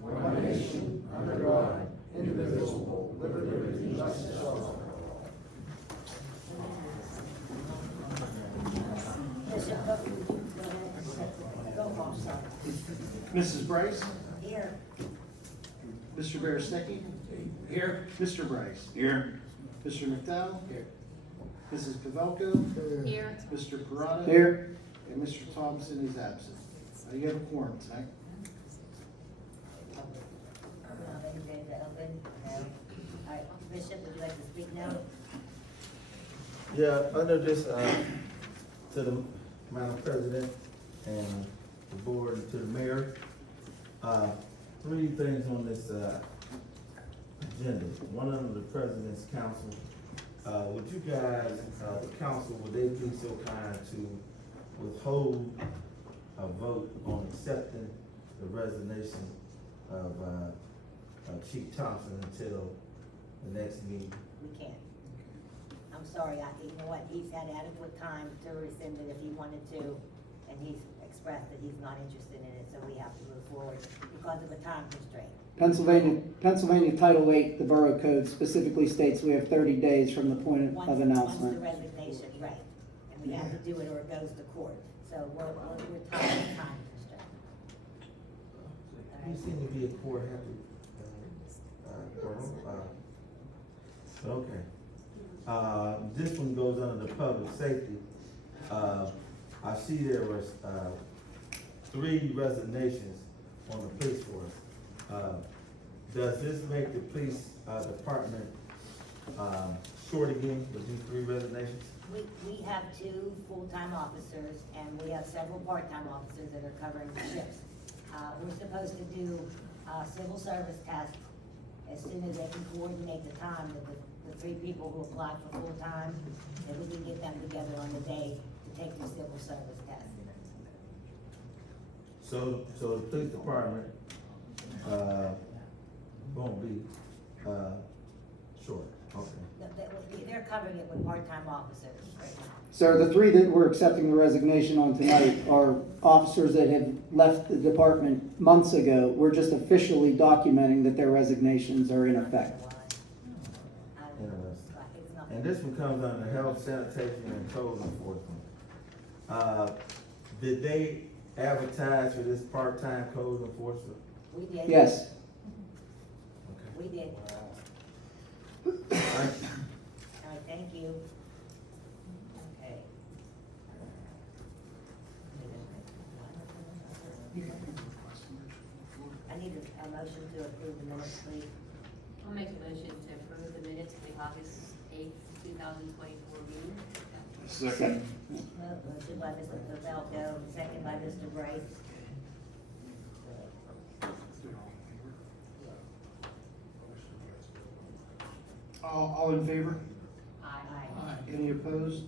one nation, under God, indivisible, with liberty and justice for all. Mrs. Brice? Here. Mr. Berestecky? Here. Mr. Brice? Here. Mr. McDowell? Here. Mrs. Pavelko? Here. Mr. Perrotta? Here. And Mr. Thompson is absent. You have a quorum tonight. All right, Bishop, would you like to speak now? Yeah, under this, to the Madam President and the board and to the mayor, three things on this, agenda. One under the President's Council. Would you guys, the council, would they be so kind to withhold a vote on accepting the resignation of, Chief Thompson until the next meeting? We can't. I'm sorry, you know what, he's had adequate time to rescind it if he wanted to, and he's expressed that he's not interested in it, so we have to move forward because of a time constraint. Pennsylvania Title 8, the Borough Code specifically states we have 30 days from the point of Once the announcement. resignation, right, and we have to do it or it goes to court, so we're time constrained. You seem to be a court happy, okay. This one goes under the public safety. I see there was, 3 resignations on the police force. Does this make the police, department, short again with these 3 resignations? We have 2 full-time officers and we have several part-time officers that are covering the shifts. We're supposed to do a civil service test as soon as they can coordinate the time with the 3 people who applied for full-time, that we can get them together on the day to take the civil service test. So the police department, won't be, short, okay. They're covering it with part-time officers right now. Sir, the 3 that we're accepting the resignation on tonight are officers that have left the department months ago. We're just officially documenting that their resignations are in effect. Interesting. And this one comes under health, sanitation, and code enforcement. Did they advertise for this part-time code enforcement? We did. Yes. We did. Thank you. All right, thank you. Okay. I need a motion to approve the minutes, please. I'll make a motion to approve the minutes for the August 8th, 2024 meeting. Second. Motion by Mr. Pavelko, second by Mr. Brice. All in favor? Aye. Any opposed?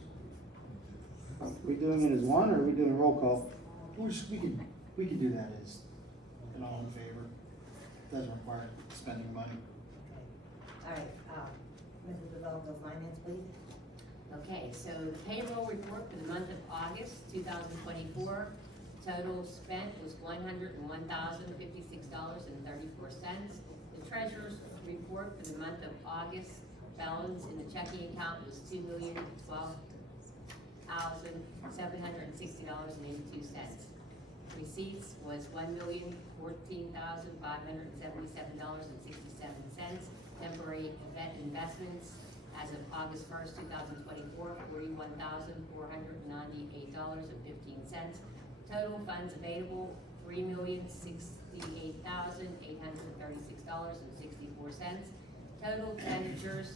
Are we doing it as one or are we doing a roll call? We can do that as an all in favor. Doesn't require spending money. All right, Mrs. Pavelko, finance, please. Okay, so the payroll report for the month of August 2024, total spent was $101,056.34. The treasurer's report for the month of August, balance in the checking account was $2,012,760.82. Receipts was $1,014,577.67. Temporary investments as of August 1st, 2024, $41,498.15. Total funds available, $3,068,836.64. Total expenditures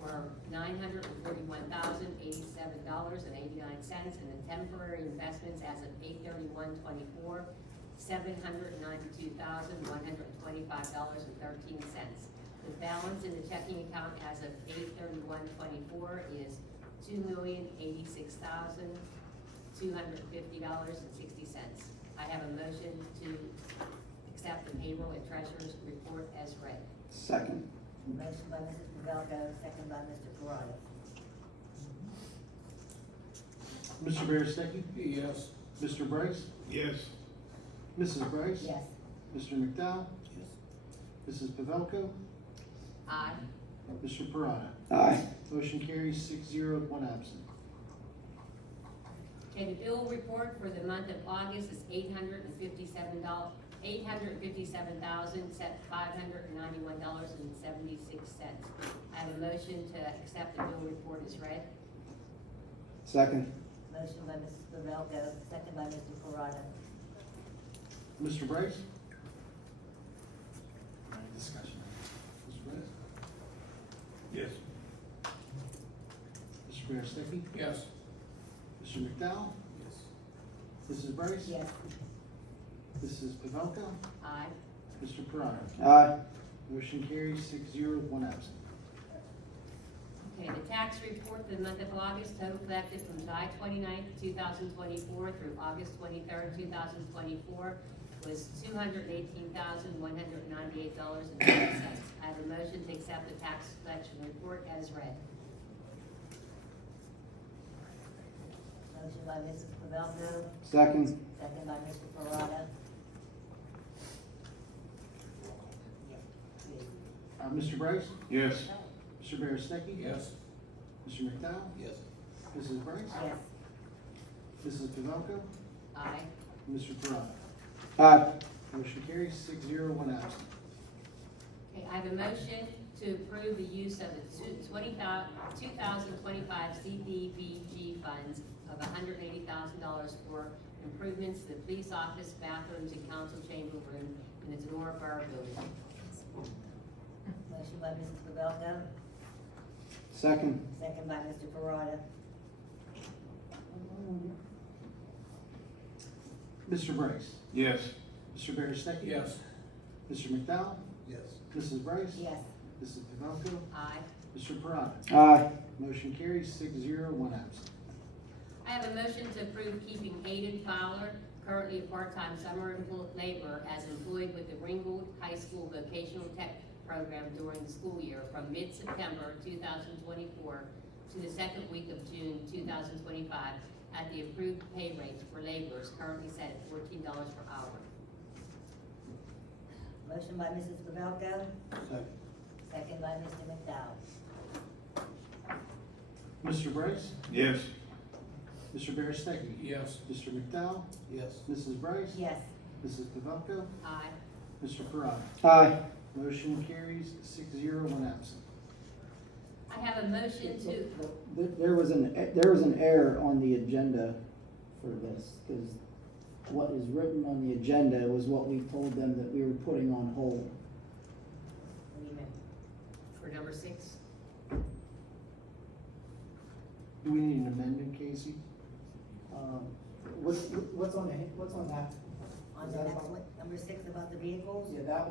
were $941,087.89, and the temporary investments as of 8/31/24, $792,125.13. The balance in the checking account as of 8/31/24 is $2,086,250.60. I have a motion to accept the payroll and treasurer's report as read. Second. Motion by Mrs. Pavelko, second by Mr. Perrotta. Mr. Berestecky? Yes. Mr. Brice? Yes. Mrs. Brice? Yes. Mr. McDowell? Mrs. Pavelko? Aye. Mr. Perrotta? Aye. Motion carries 6-0 with one absent. Okay, the bill report for the month of August is $857,591.76. I have a motion to accept the bill report as read. Second. Motion by Mrs. Pavelko, second by Mr. Perrotta. Mr. Brice? Any discussion? Mr. Brice? Yes. Mr. Berestecky? Yes. Mr. McDowell? Yes. Mrs. Brice? Yes. Mrs. Pavelko? Aye. Mr. Perrotta? Aye. Motion carries 6-0 with one absent. Okay, the tax report for the month of August, total collected from July 29th, 2024 through August 23rd, 2024 was $218,198.90. I have a motion to accept the tax collection report as read. Motion by Mrs. Pavelko, Second. second by Mr. Perrotta. Mr. Brice? Yes. Mr. Berestecky? Yes. Mr. McDowell? Yes. Mrs. Brice? Yes. Mrs. Pavelko? Aye. Mr. Perrotta? Aye. Motion carries 6-0 one absent. Okay, I have a motion to approve the use of the 2025 CDBG funds of $180,000 for improvements to the police office, bathrooms, and council chamber room in the Donora Borough building. Motion by Mrs. Pavelko, Second. second by Mr. Perrotta. Mr. Brice? Yes. Mr. Berestecky? Yes. Mr. McDowell? Yes. Mrs. Brice? Yes. Mrs. Pavelko? Aye. Mr. Perrotta? Aye. Motion carries 6-0 one absent. I have a motion to approve keeping Hayden Fowler, currently a part-time summer laborer, as employed with the Ringgold High School Vocational Tech Program during the school year from mid-September 2024 to the second week of June 2025 at the approved pay rates for laborers currently set at $14 per hour. Motion by Mrs. Pavelko, Second. second by Mr. McDowell. Mr. Brice? Yes. Mr. Berestecky? Yes. Mr. McDowell? Yes. Mrs. Brice? Yes. Mrs. Pavelko? Aye. Mr. Perrotta? Aye. Motion carries 6-0 one absent. I have a motion to, There was an error on the agenda for this, because what is written on the agenda was what we told them that we were putting on hold. what do you mean? For number 6? Do we need an amendment, Casey? What's on that? On Is the that next on- one, number 6 about the vehicles? Yeah, that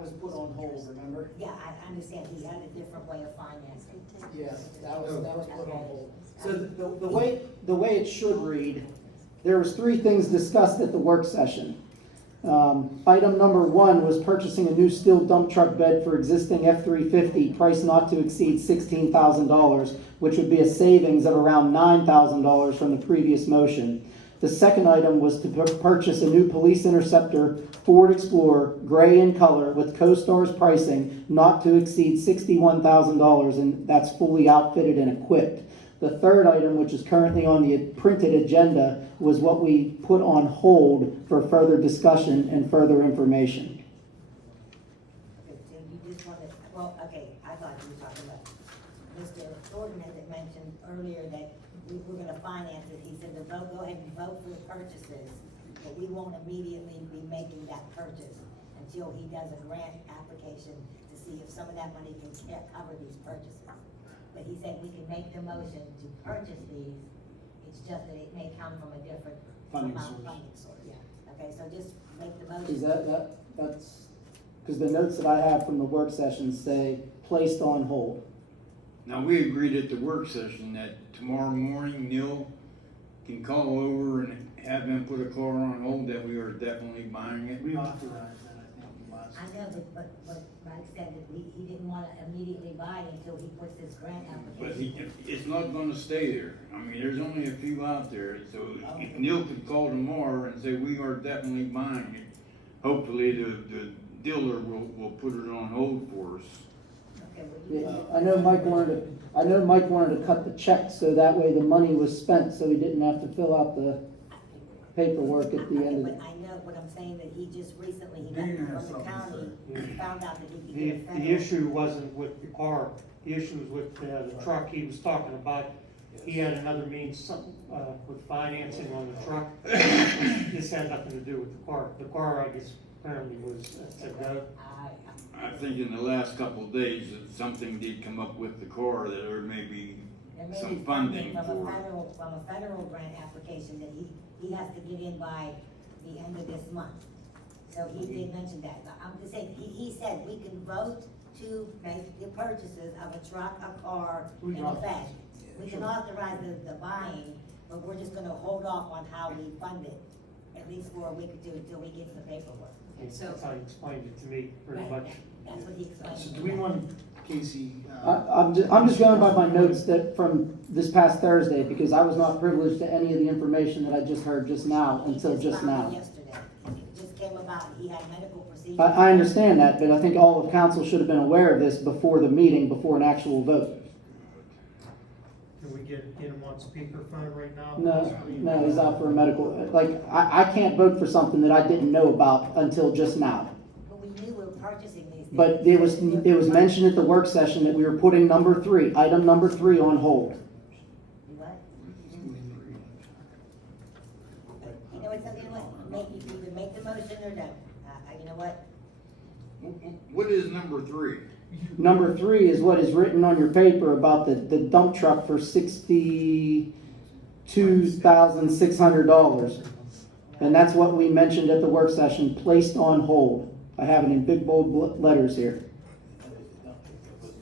was put on hold, remember? Yeah, I understand, he had a different way of financing. Yes, that was put on hold. So the way it should read, there was 3 things discussed at the work session. Item number 1 was purchasing a new steel dump truck bed for existing F-350, price not to exceed $16,000, which would be a savings of around $9,000 from the previous motion. The second item was to purchase a new police interceptor Ford Explorer, gray in color, with CoStar's pricing not to exceed $61,000, and that's fully outfitted and equipped. The third item, which is currently on the printed agenda, was what we put on hold for further discussion and further information. Okay, so you just wanted, well, okay, I thought you were talking about, Mr. Thornton had mentioned earlier that we were gonna finance it. He said to vote, go ahead and vote for the purchases, but we won't immediately be making that purchase until he does a grant application to see if some of that money can cover these purchases. But he said we can make the motion to purchase these, it's just that it may come from a different Funding amount source. funding source, yeah. Okay, so just make the motion. Is that's, because the notes that I have from the work session say placed on hold. Now, we agreed at the work session that tomorrow morning Neal can call over and have them put a car on hold that we are definitely buying it. We authorized that, I think. last. I know, but Mike said that he didn't wanna immediately buy it until he puts his grant But application. it's not gonna stay there. I mean, there's only a few out there, so if Neal could call tomorrow and say, we are definitely buying it, hopefully the dealer will put it on hold for us. Okay, well, you Yeah, can- I know Mike wanted to cut the check so that way the money was spent, so he didn't have to fill out the paperwork at the Okay, end of but it. I know, what I'm saying, that he just recently, he Dean got has from the something to county, say. found out that he could The, get a federal. the issue wasn't with the car, the issue was with the truck he was talking about. He had another means, with financing on the truck. This had nothing to do with the car. The car, I guess, apparently was, said no. I think in the last couple of days, that something did come up with the car, that there may be There may some be funding from for a it. federal grant application that he has to get in by the end of this month. So he did mention that, but I'm just saying, he said we can vote to make the purchases of a truck, a car, and a bed. We can authorize the buying, but we're just gonna hold off on how we fund it, at least for a week or two until we get the paperwork. So- That's how he explained it to me, pretty Right, much. That's what he explained. So do we want Casey, I'm just going by my notes that from this past Thursday, because I was not privileged to any of the information that I just heard just now, He until just found it now. Yesterday, it just came about, he had medical procedure. I understand that, but I think all of council should have been aware of this before the meeting, before an actual vote. Can we get him on speakerphone right now? No, he's out for a medical, like, I can't vote for something that I didn't know about until just now. But we knew we were purchasing these things. But it was mentioned at the work session that we were putting item number three on hold. What? You know what, something, you know what, you either make the motion or don't, you know what? What is number 3? Number three is what is written on your paper about the dump truck for $62,600. And that's what we mentioned at the work session, placed on hold. I have it in big bold letters here.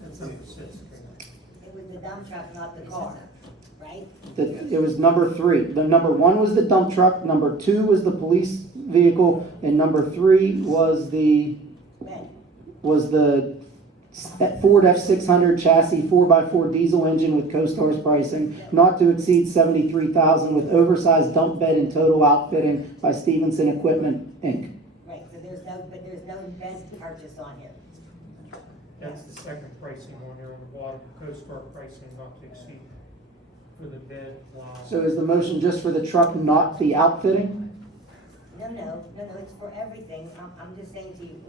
That's number 6. It was the dump truck, not the car, right? It was number three. The number one was the dump truck, number two was the police vehicle, and number three was the Ben, Ford F600 chassis 4x4 diesel engine with co-stars pricing, not to exceed $73,000 with oversized dump bed and total outfitting by Stevenson Equipment, Inc. right, so there's no bed purchase on here. That's the second pricing on here on the bottom, Coast Guard pricing not to exceed for the bed, plow. So is the motion just for the truck, not the outfitting? No, it's for everything, I'm just saying to you,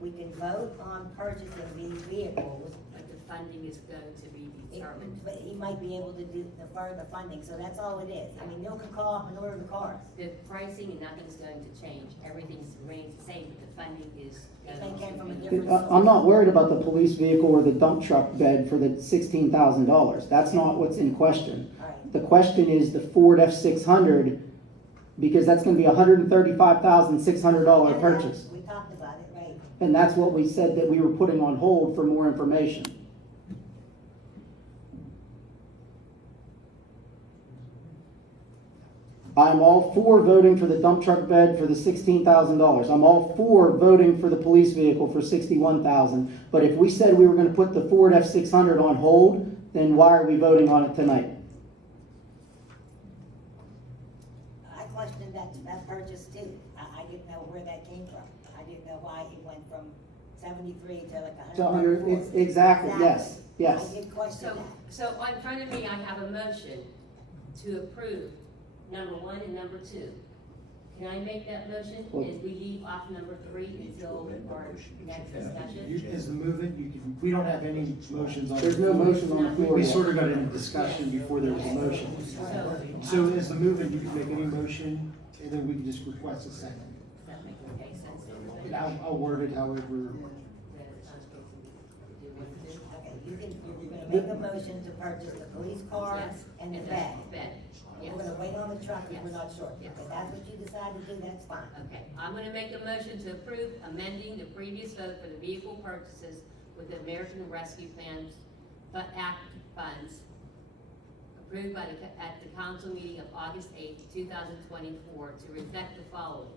we can vote on purchasing these vehicles. But the funding is going to be determined. But he might be able to do the further funding, so that's all it is. I mean, Neal can call up and order the cars. The pricing and nothing's going to change. Everything remains the same, but the funding is. If they came from a going to be- different source. I'm not worried about the police vehicle or the dump truck bed for the $16,000. That's not what's in question. All right, The question is the Ford F600, because that's gonna be a $135,600 purchase. we talked about it, right? And that's what we said that we were putting on hold for more information. I'm all for voting for the dump truck bed for the $16,000. I'm all for voting for the police vehicle for $61,000. But if we said we were gonna put the Ford F600 on hold, then why are we voting on it tonight? I questioned that purchase too. I didn't know where that came from. I didn't know why it went from 73 to like To 100, exactly, yes, yes. I did question So, that. so in front of me, I have a motion to approve number 1 and number 2. Can I make that motion? Well- And we leave off number 3 until our next discussion? as the movement, we don't have any motions on. There's no motion on the floor We yet. sort of got into discussion before there was a motion. So, So as the movement, you can make any motion, and then we can just request a second. does that make okay sense? And I'll word it however. Okay, you're gonna make a motion to purchase the police car Yes. and the bed. Bed, yes. We're gonna wait on the truck if we're Yes. not sure. Yes. If that's what you decide to do, that's fine. Okay, I'm gonna make a motion to approve amending the previous vote for the vehicle purchases with the American Rescue Plan Act funds approved by at the council meeting of August 8th, 2024, to reflect the following.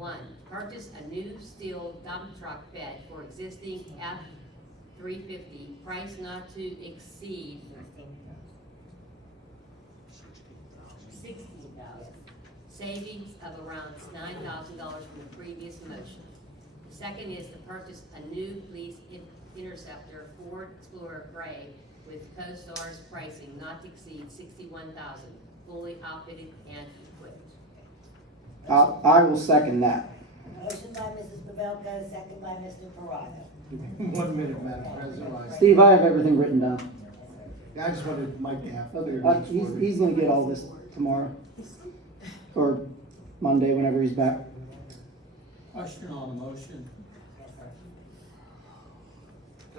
One, purchase a new steel dump truck bed for existing F-350, price not to exceed $16,000. Savings of around $9,000 from the previous motion. The second is to purchase a new police interceptor Ford Explorer Gray with CoStar's pricing not to exceed $61,000, fully outfitted and equipped. I will second that. Motion by Mrs. Pavelko, second by Mr. Perrotta. 1 minute, Madam President. Steve, I have everything written down. I just wanted Mike to have. He's gonna get all this tomorrow, or Monday, whenever he's back. Question on the motion.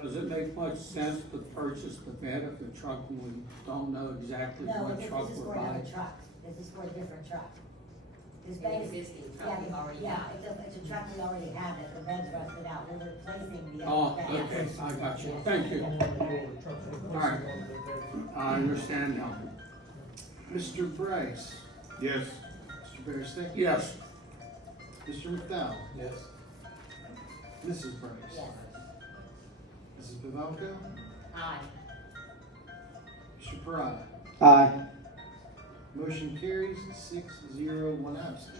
Does it make much sense to purchase the bed of the truck when we don't know exactly No, what this truck is we're for another buying? truck. This is for a different truck. This An bed is- existing truck we already have. Yeah, it's a truck we already have, that the bed's rusted out, we're replacing the Oh, other bed. okay, I got you, thank you. All right, I understand now. Mr. Brice, Yes. Mr. Berestecky. Yes, Mr. McDowell, Yes. Mrs. Brice. Yes. Mrs. Pavelko, Aye. Mr. Perrotta. Aye. Motion carries 6-0, 1 absent.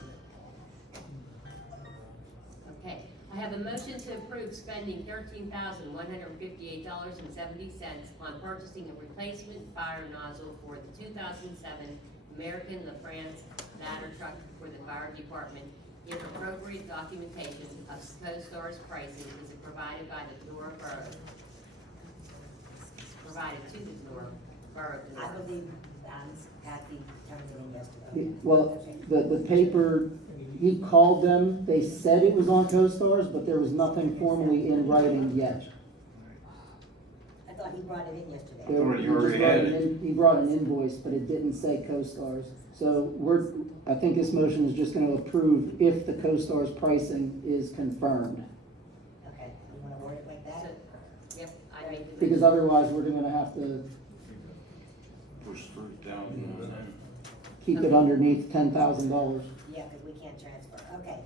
Okay, I have a motion to approve spending $13,158.70 on purchasing a replacement fire nozzle for the 2007 American LaFrance ladder truck for the fire department. If appropriate documentation of CoStar's pricing is provided by the Donora Borough. Provided to the Donora Borough. of I Donora. believe, Patsy turned it in yesterday. Well, the paper, he called them, they said it was on CoStar's, but there was nothing formally in writing yet. I thought he brought it in yesterday. There- Already he just brought had an it. He brought an invoice, but it didn't say CoStar's. So I think this motion is just gonna approve if the CoStar's pricing is confirmed. Okay, you wanna word it like So, that? yep, I made the. Because motion. otherwise, we're gonna have to Push 3,000 on that. keep it underneath $10,000. Yeah, because we can't transfer. Okay,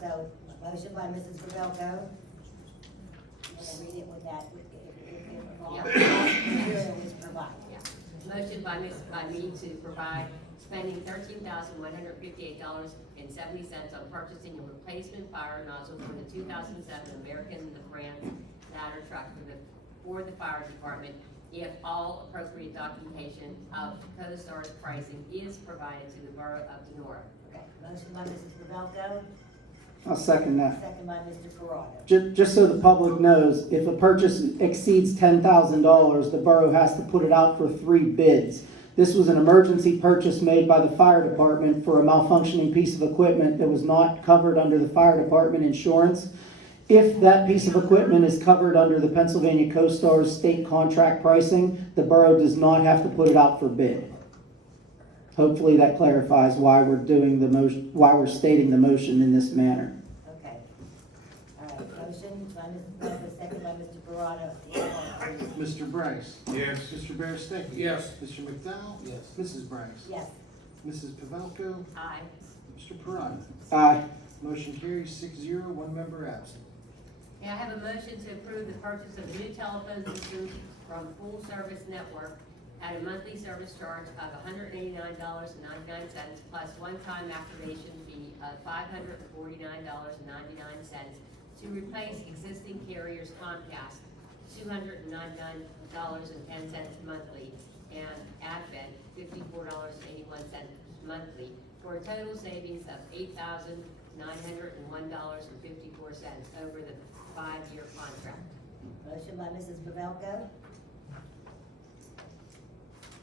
so, motion by Mrs. Pavelko. I'm gonna read it with that, if all material is provided. Yeah. Motion by me to provide spending $13,158.70 on purchasing a replacement fire nozzle for the 2007 American LaFrance ladder truck for the fire department, if all appropriate documentation of CoStar's pricing is provided to the Borough of Donora. Okay, motion by Mrs. Pavelko, I'll second that. second by Mr. Perrotta. Just so the public knows, if a purchase exceeds $10,000, the borough has to put it out for 3 bids. This was an emergency purchase made by the fire department for a malfunctioning piece of equipment that was not covered under the fire department insurance. If that piece of equipment is covered under the Pennsylvania CoStar's state contract pricing, the borough does not have to put it out for bid. Hopefully that clarifies why we're doing the motion, why we're stating the motion in this manner. Okay. All right, motion by Mrs. Pavelko, second by Mr. Perrotta. Roll call, please. Mr. Brice. Yes. Mr. Berestecky. Yes. Mr. McDowell. Yes. Mrs. Brice. Yes. Mrs. Pavelko. Aye. Mr. Perrotta. Aye. Motion carries 6-0, 1 member absent. May I have a motion to approve the purchase of a new telephone system from Full Service Network at a monthly service charge of $189.99 plus one-time activation fee of $549.99 to replace existing carriers Comcast, $299.10 monthly, and Advent, $54.81 monthly, for a total savings of $8,901.54 over the 5-year contract. Motion by Mrs. Pavelko,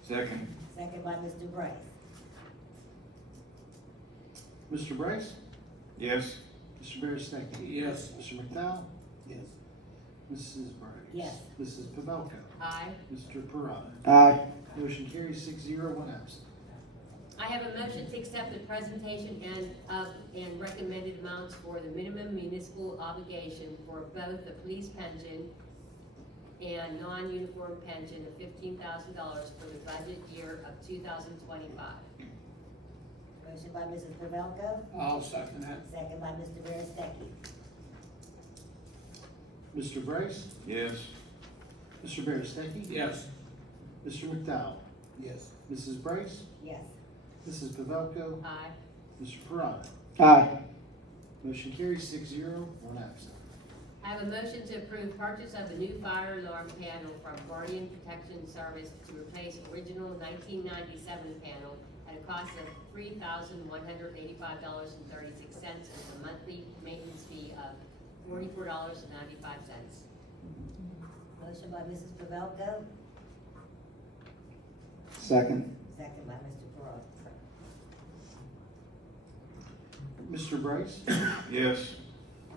Second. second by Mr. Brice. Mr. Brice. Yes. Mr. Berestecky. yes, Mr. McDowell. Yes. Mrs. Brice. Yes. Mrs. Pavelko. Aye. Mr. Perrotta. Aye. Motion carries 6-0, 1 absent. I have a motion to accept the presentation and recommended amounts for the minimum municipal obligation for both the police pension and non-uniform pension of $15,000 for the budget year of 2025. Motion by Mrs. Pavelko, I'll second that. second by Mr. Berestecky. Mr. Brice, Yes. Mr. Berestecky. Yes. Mr. McDowell, Yes. Mrs. Brice, Yes. Mrs. Pavelko, Aye. Mr. Perrotta. Aye. Motion carries 6-0, one absent. I have a motion to approve purchase of a new fire alarm panel from Guardian Protection Service to replace original 1997 panel at a cost of $3,185.36 with a monthly maintenance fee of $44.95. Motion by Mrs. Pavelko, Second. second by Mr. Perrotta. Mr. Brice, Yes.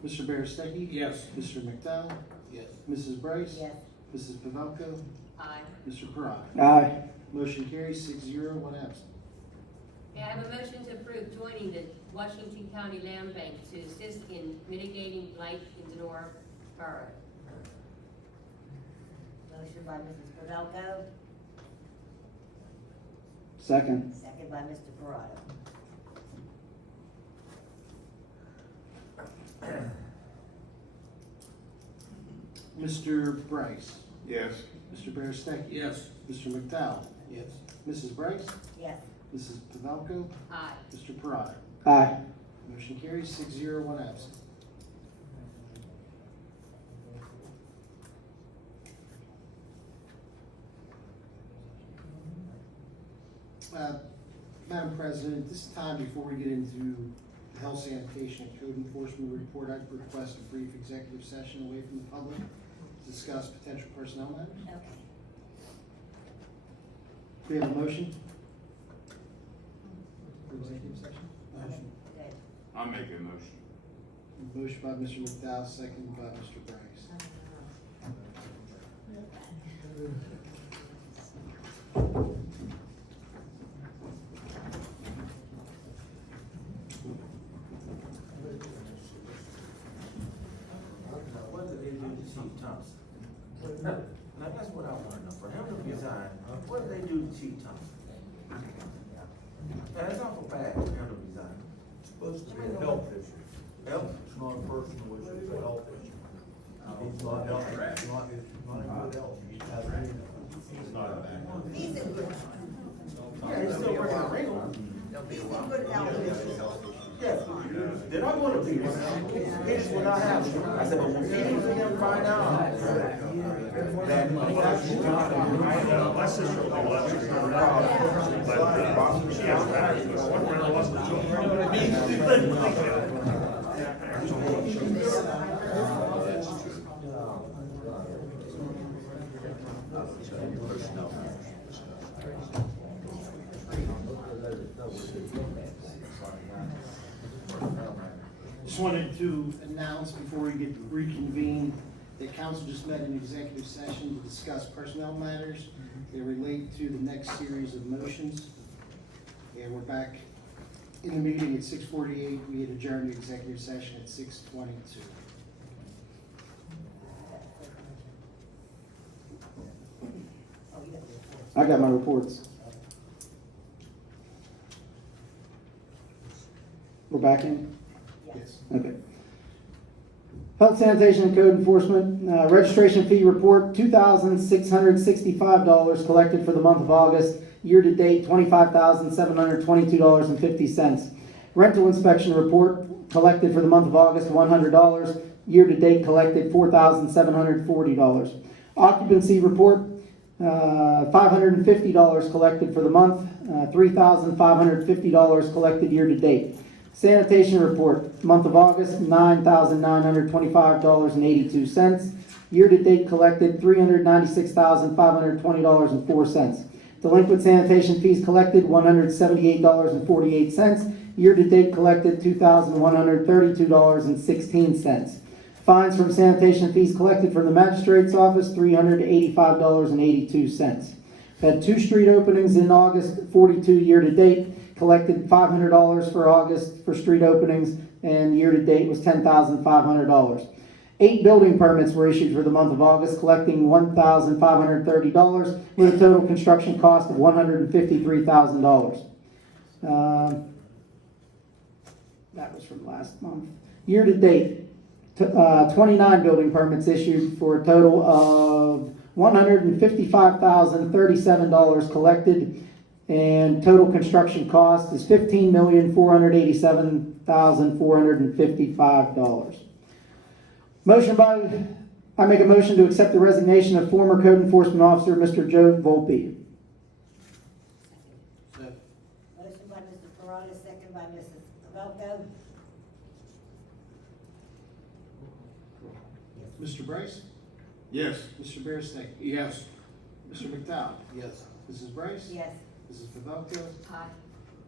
Mr. Berestecky. Yes. Mr. McDowell, Yes. Mrs. Brice. Yes. Mrs. Pavelko, Aye. Mr. Perrotta. Aye. Motion carries 6-0, one absent. May I have a motion to approve joining the Washington County Land Bank to assist in mitigating blight in Donora Borough? Motion by Mrs. Pavelko, Second. second by Mr. Perrotta. Mr. Brice, Yes. Mr. Berestecky. Yes. Mr. McDowell, Yes. Mrs. Brice, Yes. Mrs. Pavelko, Aye. Mr. Perrotta. Aye. Motion carries 6-0, one absent. Madam President, this time before we get into the health sanitation and code enforcement report, I'd request a brief executive session away from the public to discuss potential personnel matters. Okay. Do we have a motion? For executive session? Good. I'll make a motion. Motion by Mr. McDowell, second by Mr. Brice. What did they do to Chief Thompson? Now, that's what I want to know. For him to resign, what did they do to Chief Thompson? Now, it's awful bad for him to resign. Supposed to be a health issue. Health? It's not a personal issue, it's a health issue. It's not health, it's not a good health. It's not a bad one. He's in good. Yeah, he's still working at Ringo. He's in good health. Yeah, then I want to be there. He just will not have it. I said, but when people see him find out that My sister, she has Just wanted to announce before we get reconvened that council just met in executive session to discuss personnel matters that relate to the next series of motions. And we're back in the meeting at 6:48. We had adjourned the executive session at 6:22. I got my reports. We're back in? Yes. Okay. Health sanitation and code enforcement, registration fee report, $2,665 collected for the month of August. Year-to-date, $25,722.50. Rental inspection report, collected for the month of August, $100. Year-to-date, collected $4,740. Occupancy report, $550 collected for the month, $3,550 collected year-to-date. Sanitation report, month of August, $9,925.82. Year-to-date collected, $396,520.04. Delinquent sanitation fees collected, $178.48. Year-to-date collected, $2,132.16. Fines from sanitation fees collected from the magistrate's office, $385.82. Had 2 street openings in August, 42 year-to-date. Collected $500 for August for street openings, and year-to-date was $10,500. 8 building permits were issued for the month of August, collecting $1,530 with a total construction cost of $153,000. that was from last month. Year to date, 29 building permits issued for a total of $155,037 collected, and total construction cost is $15,487,455. I make a motion to accept the resignation of former code enforcement officer, Mr. Joe Volpe. Motion by Mr. Perrotta, second by Mrs. Pavelko. Mr. Brice? Yes. Mr. Berestecky? Yes. Mr. McDowell? Yes. Mrs. Brice? Yes. Mrs. Pavelko? Aye.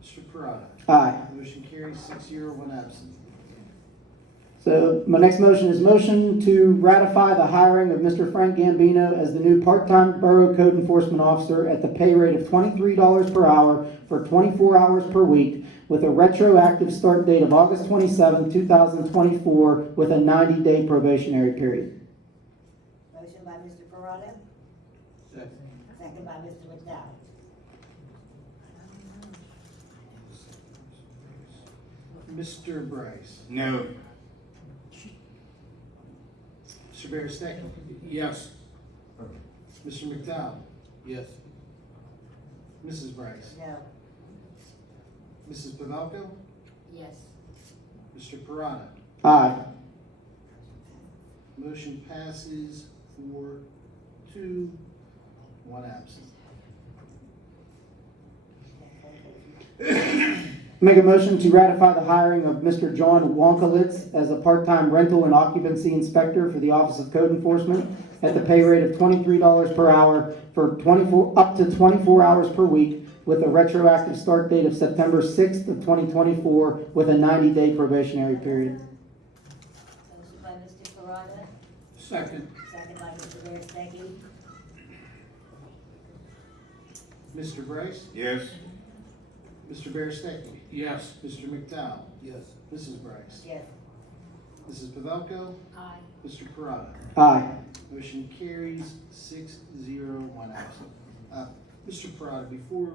Mr. Perrotta? Aye. Motion carries 6-0, 1 absent. So my next motion is motion to ratify the hiring of Mr. Frank Gambino as the new part-time Borough Code Enforcement Officer at the pay rate of $23 per hour for 24 hours per week, with a retroactive start date of August 27, 2024, with a 90-day probationary period. Motion by Mr. Perrotta, second by Mr. McDowell. Mr. Brice? No. Mr. Berestecky? Yes. Mr. McDowell? Yes. Mrs. Brice? No. Mrs. Pavelko? Yes. Mr. Perrotta? Aye. Motion passes 4-2, 1 absent. Make a motion to ratify the hiring of Mr. John Wonkowitz as a part-time rental and occupancy inspector for the Office of Code Enforcement at the pay rate of $23 per hour for up to 24 hours per week, with a retroactive start date of September 6th of 2024, with a 90-day probationary period. Motion by Mr. Perrotta, Second. second by Mr. Berestecky. Mr. Brice? Yes. Mr. Berestecky? Yes. Mr. McDowell? Yes. Mrs. Brice? Yes. Mrs. Pavelko? Aye. Mr. Perrotta? Aye. Motion carries 6-0, 1 absent. Mr. Perrotta, before, I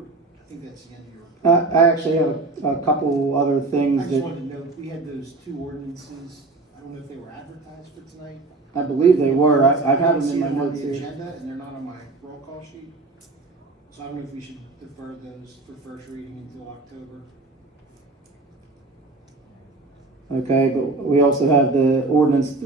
think that's the end of your report. I actually have a couple other I things just that wanted to note, we had those 2 ordinances, I don't know if they were advertised for tonight. I believe they were. I have don't them see in my on notes the here. agenda, and they're not on my roll call sheet. So I don't know if we should defer those for first reading until October. Okay, but we also have the ordinance,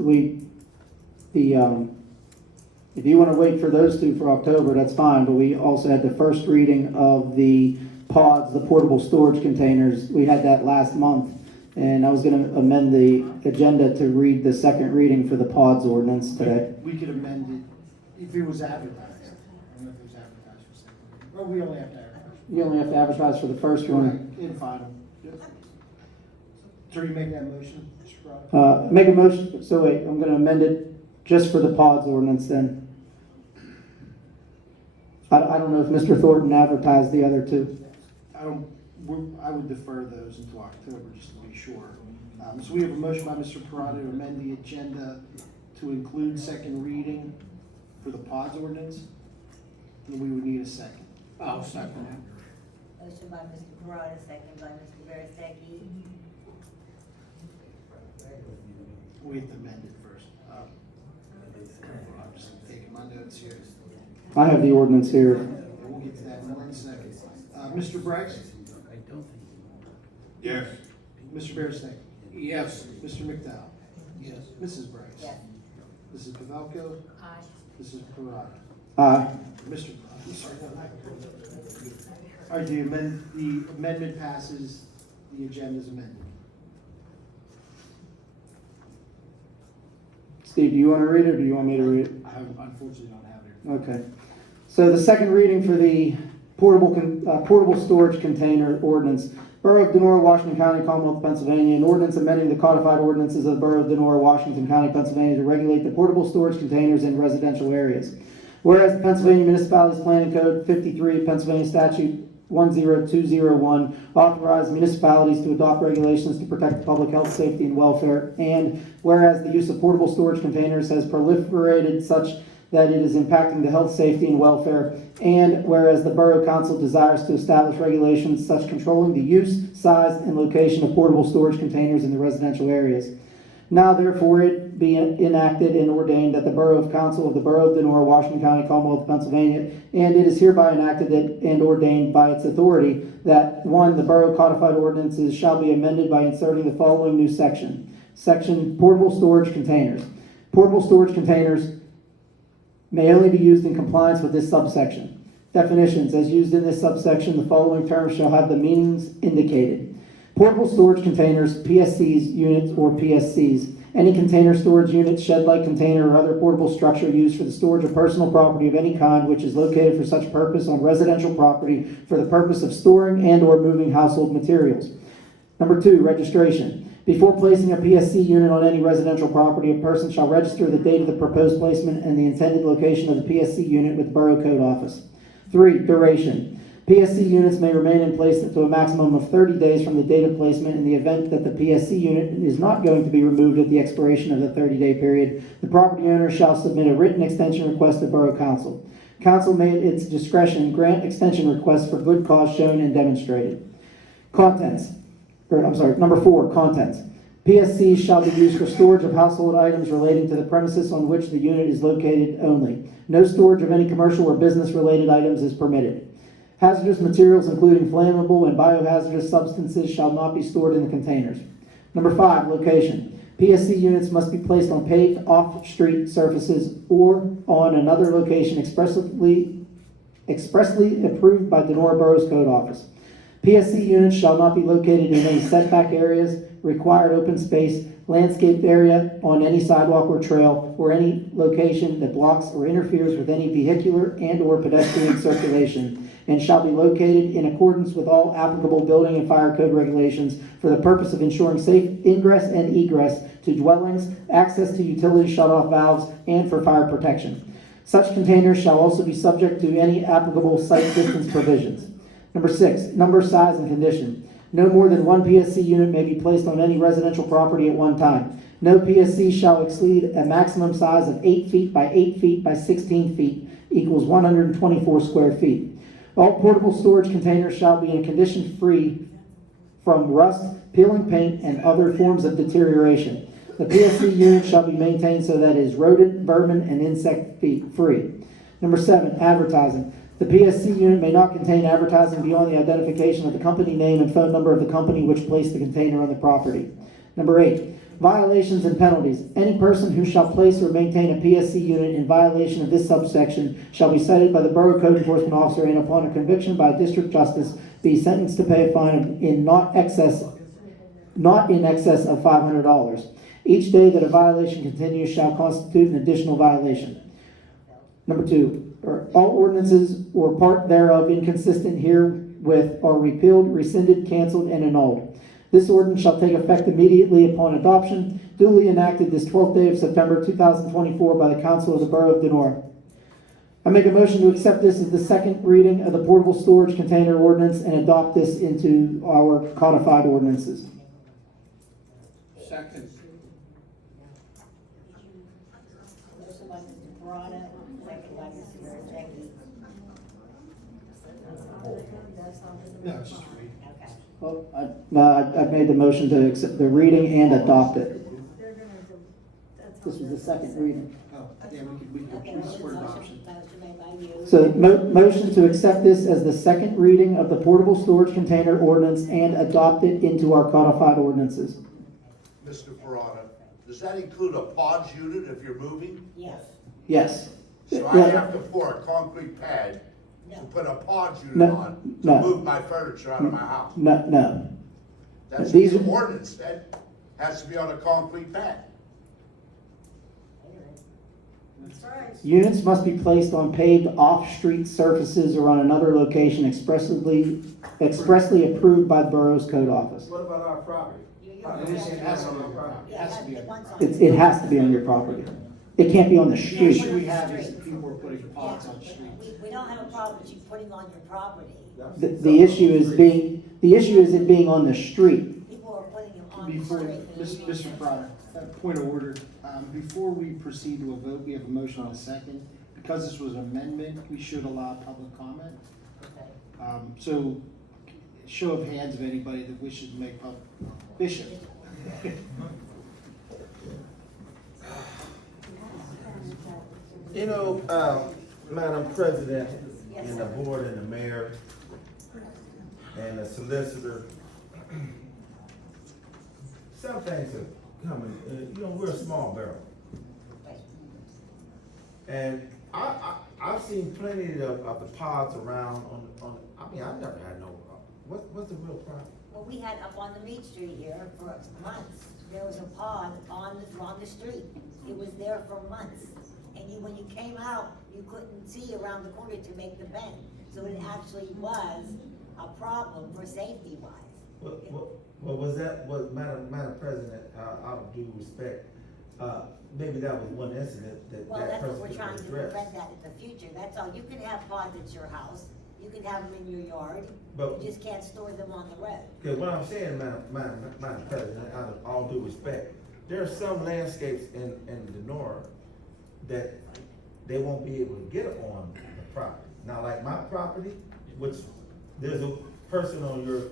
if you want to wait for those 2 for October, that's fine, but we also had the first reading of the pods, the portable storage containers. We had that last month, and I was going to amend the agenda to read the second reading for the pods ordinance today. We could amend it if it was advertised. I don't know if it was advertised for second reading. Or we only have to advertise. You only have to advertise for the first one. In final. Yep. So you make that motion, Mr. Perrotta? Make a motion, so wait, I'm going to amend it just for the pods ordinance then. I don't know if Mr. Thornton advertised the other 2. I would defer those until October, just to be sure. So we have a motion by Mr. Perrotta to amend the agenda to include second reading for the pods ordinance. And we would need a second. I'll second that. Motion by Mr. Perrotta, second by Mr. Berestecky. We have to amend it first. I'm just taking my notes here. I have the ordinance here. We'll get to that in 1 second. Mr. Brice? Yes. Mr. Berestecky? Yes. Mr. McDowell? Yes. Mrs. Brice? Yes. Mrs. Pavelko? Aye. Mrs. Perrotta? Aye. Mr. I'm sorry. All right, the amendment passes, the agenda is amended. Steve, do you want to read it, or do you want me to read it? I unfortunately don't have it. Okay. So the second reading for the portable storage container ordinance. Borough of Donora, Washington County, Commonwealth of Pennsylvania, an ordinance amending the codified ordinances of the Borough of Donora, Washington County, Pennsylvania to regulate the portable storage containers in residential areas. Whereas the Pennsylvania Municipalities Planning Code 53, Pennsylvania Statute 10201 authorizes municipalities to adopt regulations to protect public health, safety, and welfare. And whereas the use of portable storage containers has proliferated such that it is impacting the health, safety, and welfare. And whereas the Borough Council desires to establish regulations such controlling the use, size, and location of portable storage containers in the residential areas. Now therefore it be enacted and ordained that the Borough Council of the Borough of Donora, Washington County, Commonwealth of Pennsylvania, and it is hereby enacted and ordained by its authority that 1, the Borough Codified Ordinances shall be amended by inserting the following new section. Section Portable Storage Containers. Portable storage containers may only be used in compliance with this subsection. Definitions. As used in this subsection, the following terms shall have the meanings indicated. Portable storage containers, PSCs, units, or PSCs. Any container storage unit, shed-like container, or other portable structure used for the storage of personal property of any kind which is located for such purpose on residential property for the purpose of storing and or moving household materials. Number 2, registration. Before placing a PSC unit on any residential property, a person shall register the date of the proposed placement and the intended location of the PSC unit with the Borough Code Office. 3, duration. PSC units may remain in place up to a maximum of 30 days from the date of placement. In the event that the PSC unit is not going to be removed at the expiration of the 30-day period, the property owner shall submit a written extension request to Borough Council. Council may at its discretion grant extension requests for good cause shown and demonstrated. Number 4, contents. PSCs shall be used for storage of household items relating to the premises on which the unit is located only. No storage of any commercial or business-related items is permitted. Hazardous materials, including flammable and biohazardous substances, shall not be stored in the containers. Number 5, location. PSC units must be placed on paved off-street surfaces or on another location expressly approved by Donora Borough's Code Office. PSC units shall not be located in any setback areas, required open space, landscaped area, on any sidewalk or trail, or any location that blocks or interferes with any vehicular and or pedestrian circulation, and shall be located in accordance with all applicable building and fire code regulations for the purpose of ensuring safe ingress and egress to dwellings, access to utility shutoff valves, and for fire protection. Such containers shall also be subject to any applicable site distance provisions. Number 6, number, size, and condition. No more than 1 PSC unit may be placed on any residential property at one time. No PSC shall exceed a maximum size of 8 feet by 8 feet by 16 feet, equals 124 square feet. All portable storage containers shall be in condition free from rust, peeling paint, and other forms of deterioration. The PSC unit shall be maintained so that it is rodent, vermin, and insect free. Number 7, advertising. The PSC unit may not contain advertising beyond the identification of the company name and phone number of the company which placed the container on the property. Number 8, violations and penalties. Any person who shall place or maintain a PSC unit in violation of this subsection shall be cited by the Borough Code Enforcement Officer and upon a conviction by a district justice be sentenced to pay a fine in not in excess of $500. Each day that a violation continues shall constitute an additional violation. Number 2, all ordinances or part thereof inconsistent herewith are repealed, rescinded, canceled, and annulled. This ordinance shall take effect immediately upon adoption, duly enacted this 12th day of September 2024 by the Council of the Borough of Donora. I make a motion to accept this as the second reading of the portable storage container ordinance and adopt this into our codified ordinances. Second. Motion by Mr. Perrotta, second by Mr. Berestecky. No, it's just read. Okay. Well, I made the motion to accept the reading and adopt it. This was the second reading. Oh, yeah, we Okay, could support motion adoption. made by you. So motion to accept this as the second reading of the portable storage container ordinance and adopt it into our codified ordinances. Mr. Perrotta, does that include a pods unit if you're moving? Yes. Yes. So I have to pour a concrete pad to put a pods unit on to No. move my furniture out of my house? No. That's These the are- ordinance, that has to be on a concrete pad. Units must be placed on paved off-street surfaces or on another location expressly approved by the borough's code office. What about our property? It has to be on our property. It has to be on our property. It has to be on your property. It can't be on the The street. issue we have is that people are putting pods on streets. We don't have a problem with you putting on your property. The issue is it being on the street. People are putting you on the Before, street. Mr. Perrotta, point of order, before we proceed to a vote, we have a motion on a second. Because this was an amendment, we should allow public comment. Okay. So show of hands of anybody that wishes to make public. Bishop. You know, Madam President, and the board and the mayor, and the solicitor, some things are coming, you know, we're a small borough. And I've seen plenty of the pods around I mean, I've never had no, what's the real problem? Well, we had up on the Mead Street here for months, there was a pod on the street. It was there for months. And when you came out, you couldn't see around the corner to make the bend. So it actually was a problem for safety wise. Well, Madam President, out of due respect, maybe that was one incident that Well, that that's what person we're could trying to address. prevent that in the future, that's all. You can have pods at your house, you can have them in your yard, But- you just can't store them on the road. Cause what I'm saying, Madam President, out of all due respect, there are some landscapes in Donora that they won't be able to get on the property. Now, like my property, which there's a person on your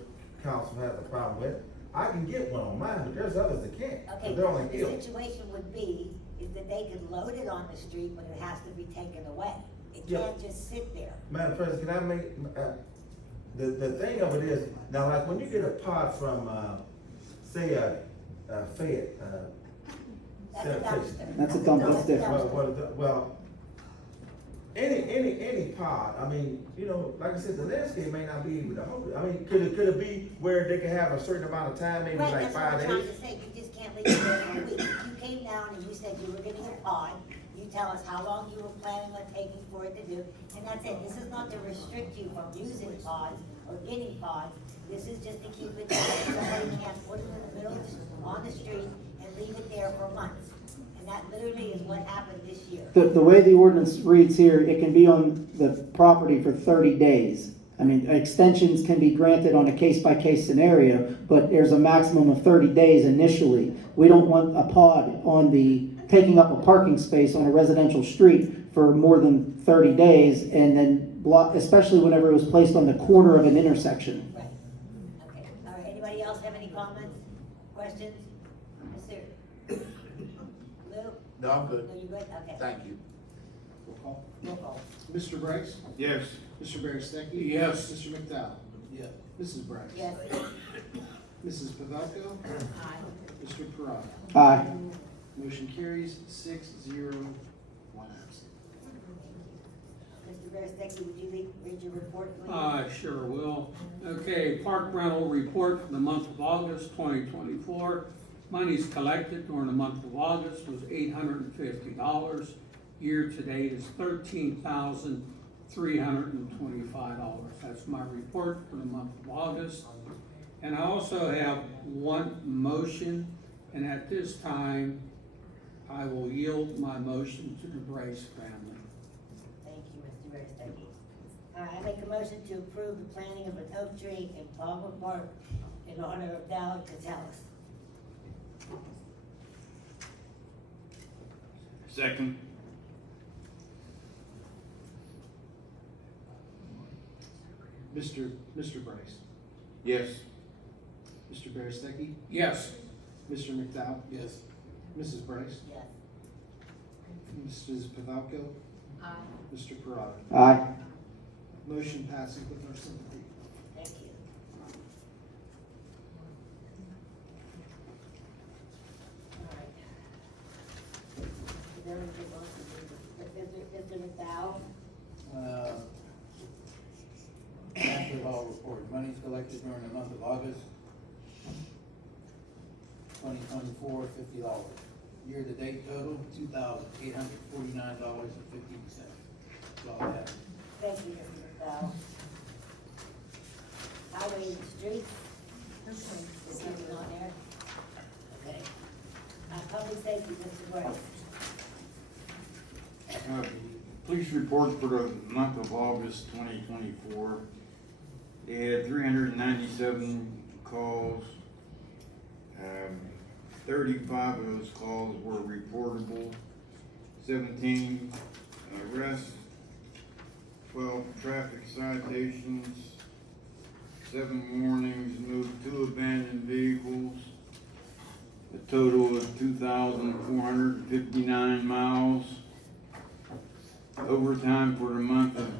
council who has a problem with, I can get one on mine, but there's others that can't. 'Cause Okay, they're on the hills. situation would be, is that they could load it on the street, but it has to be taken away. It Yeah. can't just sit there. Madam President, can I make, the thing of it is, now like when you get a pod from, say, Fayette, That's a sanitation. dumpster. That's a dump, that's different. Well, any pod, I mean, you know, like I said, the landscape may not be able to hold it. I mean, could it be where they can have a certain amount of time, maybe Right, like that's what 5 I'm trying days? to say, you just can't leave it there for a week. You came down and you said you were getting a pod, you tell us how long you were planning on taking for it to do, and that's it. This is not to restrict you from using pods or getting pods, this is just to keep it there. Somebody can't put it in the middle, on the street, and leave it there for months. And that literally is what happened this year. The way the ordinance reads here, it can be on the property for 30 days. I mean, extensions can be granted on a case-by-case scenario, but there's a maximum of 30 days initially. We don't want a pod taking up a parking space on a residential street for more than 30 days and then block, especially whenever it was placed on the corner of an intersection. Right. Okay, all right, anybody else have any comments, questions? Mr. Lou? No, I'm good. No, you good? Okay. Thank you. Roll call. Roll call. Mr. Brice? Yes. Mr. Berestecky? Yes. Mr. McDowell? Yes. Mrs. Brice? Yes. Mrs. Pavelko? Aye. Mr. Perrotta? Aye. Motion carries 6-0, 1 absent. Mr. Berestecky, would you read your report, please? I sure will. Okay, park rental report for the month of August 2024. Monies collected during the month of August was $850. Year-to-date is $13,325. That's my report for the month of August. And I also have one motion, and at this time, I will yield my motion to the Brice family. Thank you, Mr. Berestecky. I make a motion to approve the planting of an oak tree in Palmer Park in honor of Dow Catellus. Second. Mr. Brice? Yes. Mr. Berestecky? Yes. Mr. McDowell? Yes. Mrs. Brice? Yes. Mrs. Pavelko? Aye. Mr. Perrotta? Aye. Motion passes with our sympathy. Thank you. All right. Is there anything else to do? Mr. McDowell? After all report, monies collected during the month of August, 2024, $50. Year-to-date total, $2,849.50. That's all I have. Thank you, Mr. McDowell. Highway and streets? Is something on there? Okay. Public safety, Mr. Brice? Police report for the month of August 2024. They had 397 calls. 35 of those calls were reportable. 17 arrests. 12 traffic citations. 7 warnings, moved 2 abandoned vehicles. A total of 2,459 miles. Overtime for the month of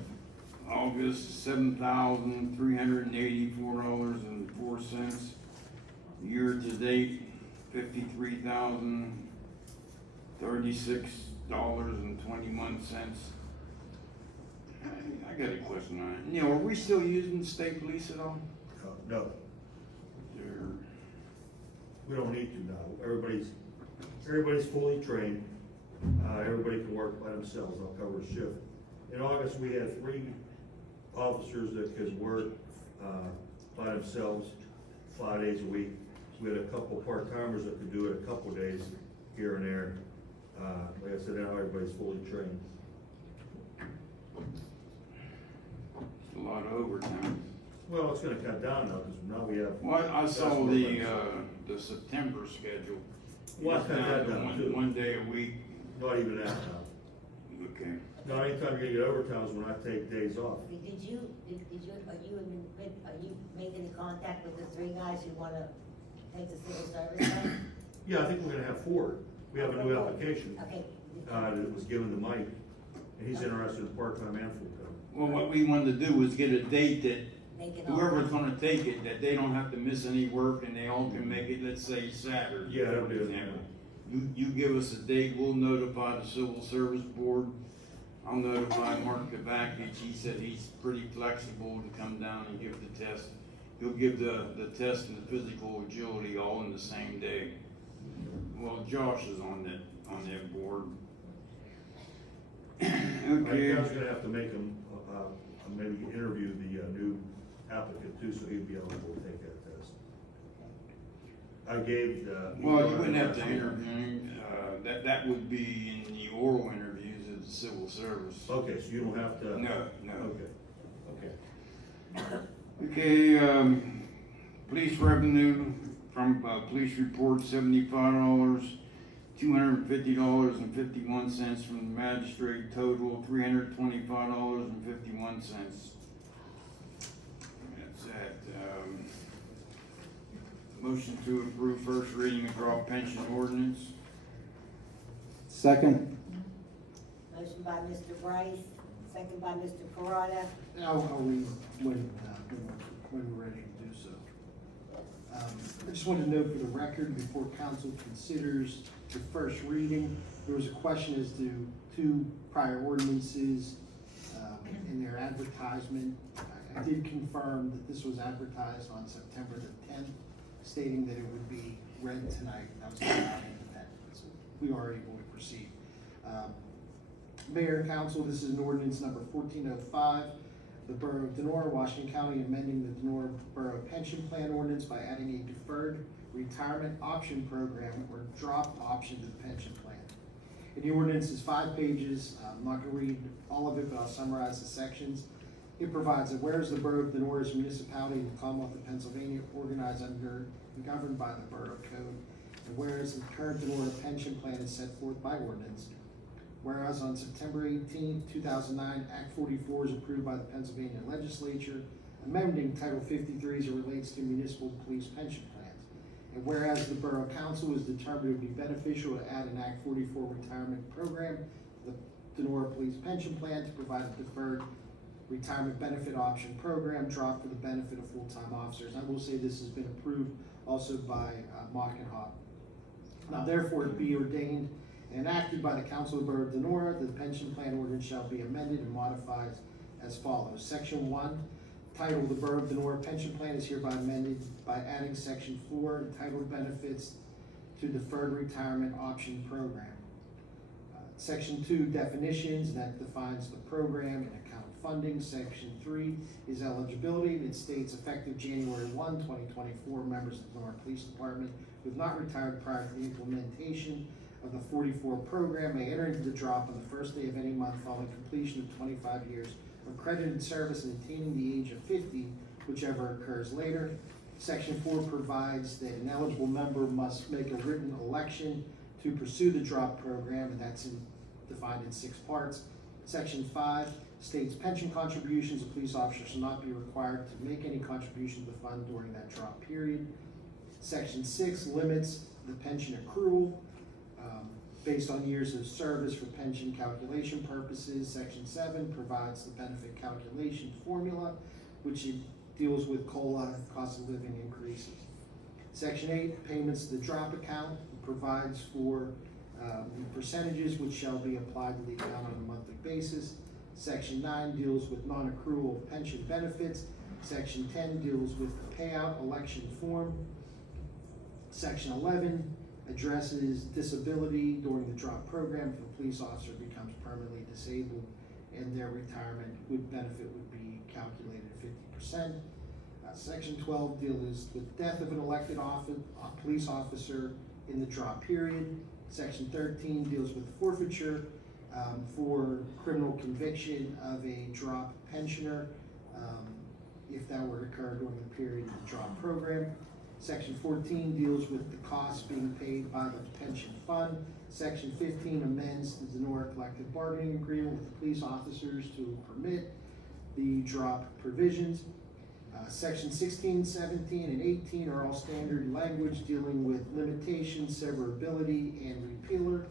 August, $7,384.04. Year to date, $53,036.21. I got a question on it. Neal, are we still using the state police at all? No, They're- we don't need to now. Everybody's fully trained. Everybody can work by themselves. I'll cover a shift. In August, we had 3 officers that could work, by themselves 5 days a week. We had a couple part-timers that could do it a couple days here and there. Like I said, now everybody's fully trained. It's a lot of overtime. Well, it's gonna cut down now, because now we have. Well, I saw the September schedule. Well, I It's cut down that to down too. one day a week. Not even that now. Okay. Now, anytime you're gonna get overtime is when I take days off. Are you making a contact with the 3 guys who wanna take the civil service test? Yeah, I think we're gonna have 4. We have a new application, Okay. that was given to Mike, and he's interested in part-time and full-time. Well, what we wanted to do was get a date that They can all- whoever's gonna take it, that they don't have to miss any work and they all can make it, let's say Saturday. Yeah, that'll for do it. example. You give us a date, we'll notify the Civil Service Board. I'll notify Mark Kavakich. He said he's pretty flexible to come down and give the test. He'll give the test and the physical agility all in the same day. Well, Josh is on that board. Okay. I was gonna have to make him, maybe interview the new applicant too, so he'd be eligible to take that test. I gave the. Well, you wouldn't have to interview, that would be in the oral interviews of the civil service. Okay, so you don't have to. No. Okay. Okay, police revenue from, police report, $75, $250.51 from the magistrate, total $325.51. That's that, motion to approve first reading of draft pension ordinance. Second. Motion by Mr. Brice, second by Mr. Perrotta. I'll read when we're ready to do so. I just wanted to note for the record, before council considers the first reading, there was a question as to 2 prior ordinances in their advertisement. I did confirm that this was advertised on September the 10th, stating that it would be read tonight. That was not independent, so we are able to proceed. Mayor and Council, this is an ordinance number 1405, the Borough of Donora, Washington County, amending the Donora Borough Pension Plan ordinance by adding a deferred retirement option program or drop option to the pension plan. And the ordinance is 5 pages. I'm not going to read all of it, but I'll summarize the sections. It provides that whereas the Borough of Donora is a municipality in the Commonwealth of Pennsylvania, organized under and governed by the Borough Code, and whereas the current Donora pension plan is set forth by ordinance, whereas on September 18, 2009, Act 44 is approved by the Pennsylvania Legislature, amending Title 53 as it relates to municipal police pension plans. And whereas the Borough Council has determined it would be beneficial to add an Act 44 retirement program to the Donora Police Pension Plan to provide a deferred retirement benefit option program drop for the benefit of full-time officers. I will say this has been approved also by Mock and Hop. Now therefore it be ordained and enacted by the Council of the Borough of Donora, the pension plan ordinance shall be amended and modified as follows. Section 1, titled the Borough of Donora Pension Plan is hereby amended by adding Section 4, entitled Benefits to Deferred Retirement Option Program. Section 2, definitions, that defines the program and account funding. Section 3 is eligibility, and it states effective January 1, 2024, members of the Donora Police Department who have not retired prior to the implementation of the 44 program may enter into the drop on the first day of any month following completion of 25 years of credited service and attaining the age of 50, whichever occurs later. Section 4 provides that an eligible member must make a written election to pursue the drop program, and that's defined in 6 parts. Section 5, states pension contributions, a police officer shall not be required to make any contribution to the fund during that drop period. Section 6 limits the pension accrual based on years of service for pension calculation purposes. Section 7 provides the benefit calculation formula, which it deals with COLA, cost of living increases. Section 8, payments to the drop account, provides for the percentages which shall be applied to the account on a monthly basis. Section 9 deals with non-accrual of pension benefits. Section 10 deals with the payout election form. Section 11 addresses disability during the drop program if a police officer becomes permanently disabled and their retirement benefit would be calculated at 50%. Section 12 deals with death of an elected police officer in the drop period. Section 13 deals with forfeiture for criminal conviction of a drop pensioner if that were to occur during the period of the drop program. Section 14 deals with the costs being paid by the pension fund. Section 15 amends the Donora collective bargaining agreement with the police officers to permit the drop provisions. Section 16, 17, and 18 are all standard language dealing with limitations, severability, and repealer,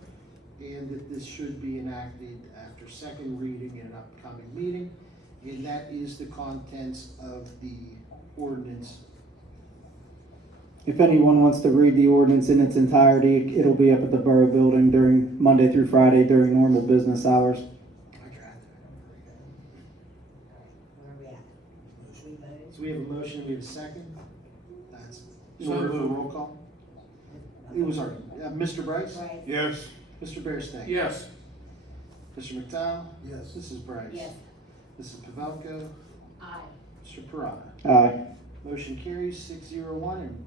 and that this should be enacted after second reading in an upcoming meeting. And that is the contents of the ordinance. If anyone wants to read the ordinance in its entirety, it'll be up at the Borough Building during Monday through Friday during normal business hours. Where are we at? Should we vote? So we have a motion, we have a second. That's in So order for moved. roll call. It was already, Mr. Brice? Right. Yes. Mr. Berestecky? Yes. Mr. McDowell? Yes. Mrs. Brice? Yes. Mrs. Pavelko? Aye. Mr. Perrotta? Aye. Motion carries 601 and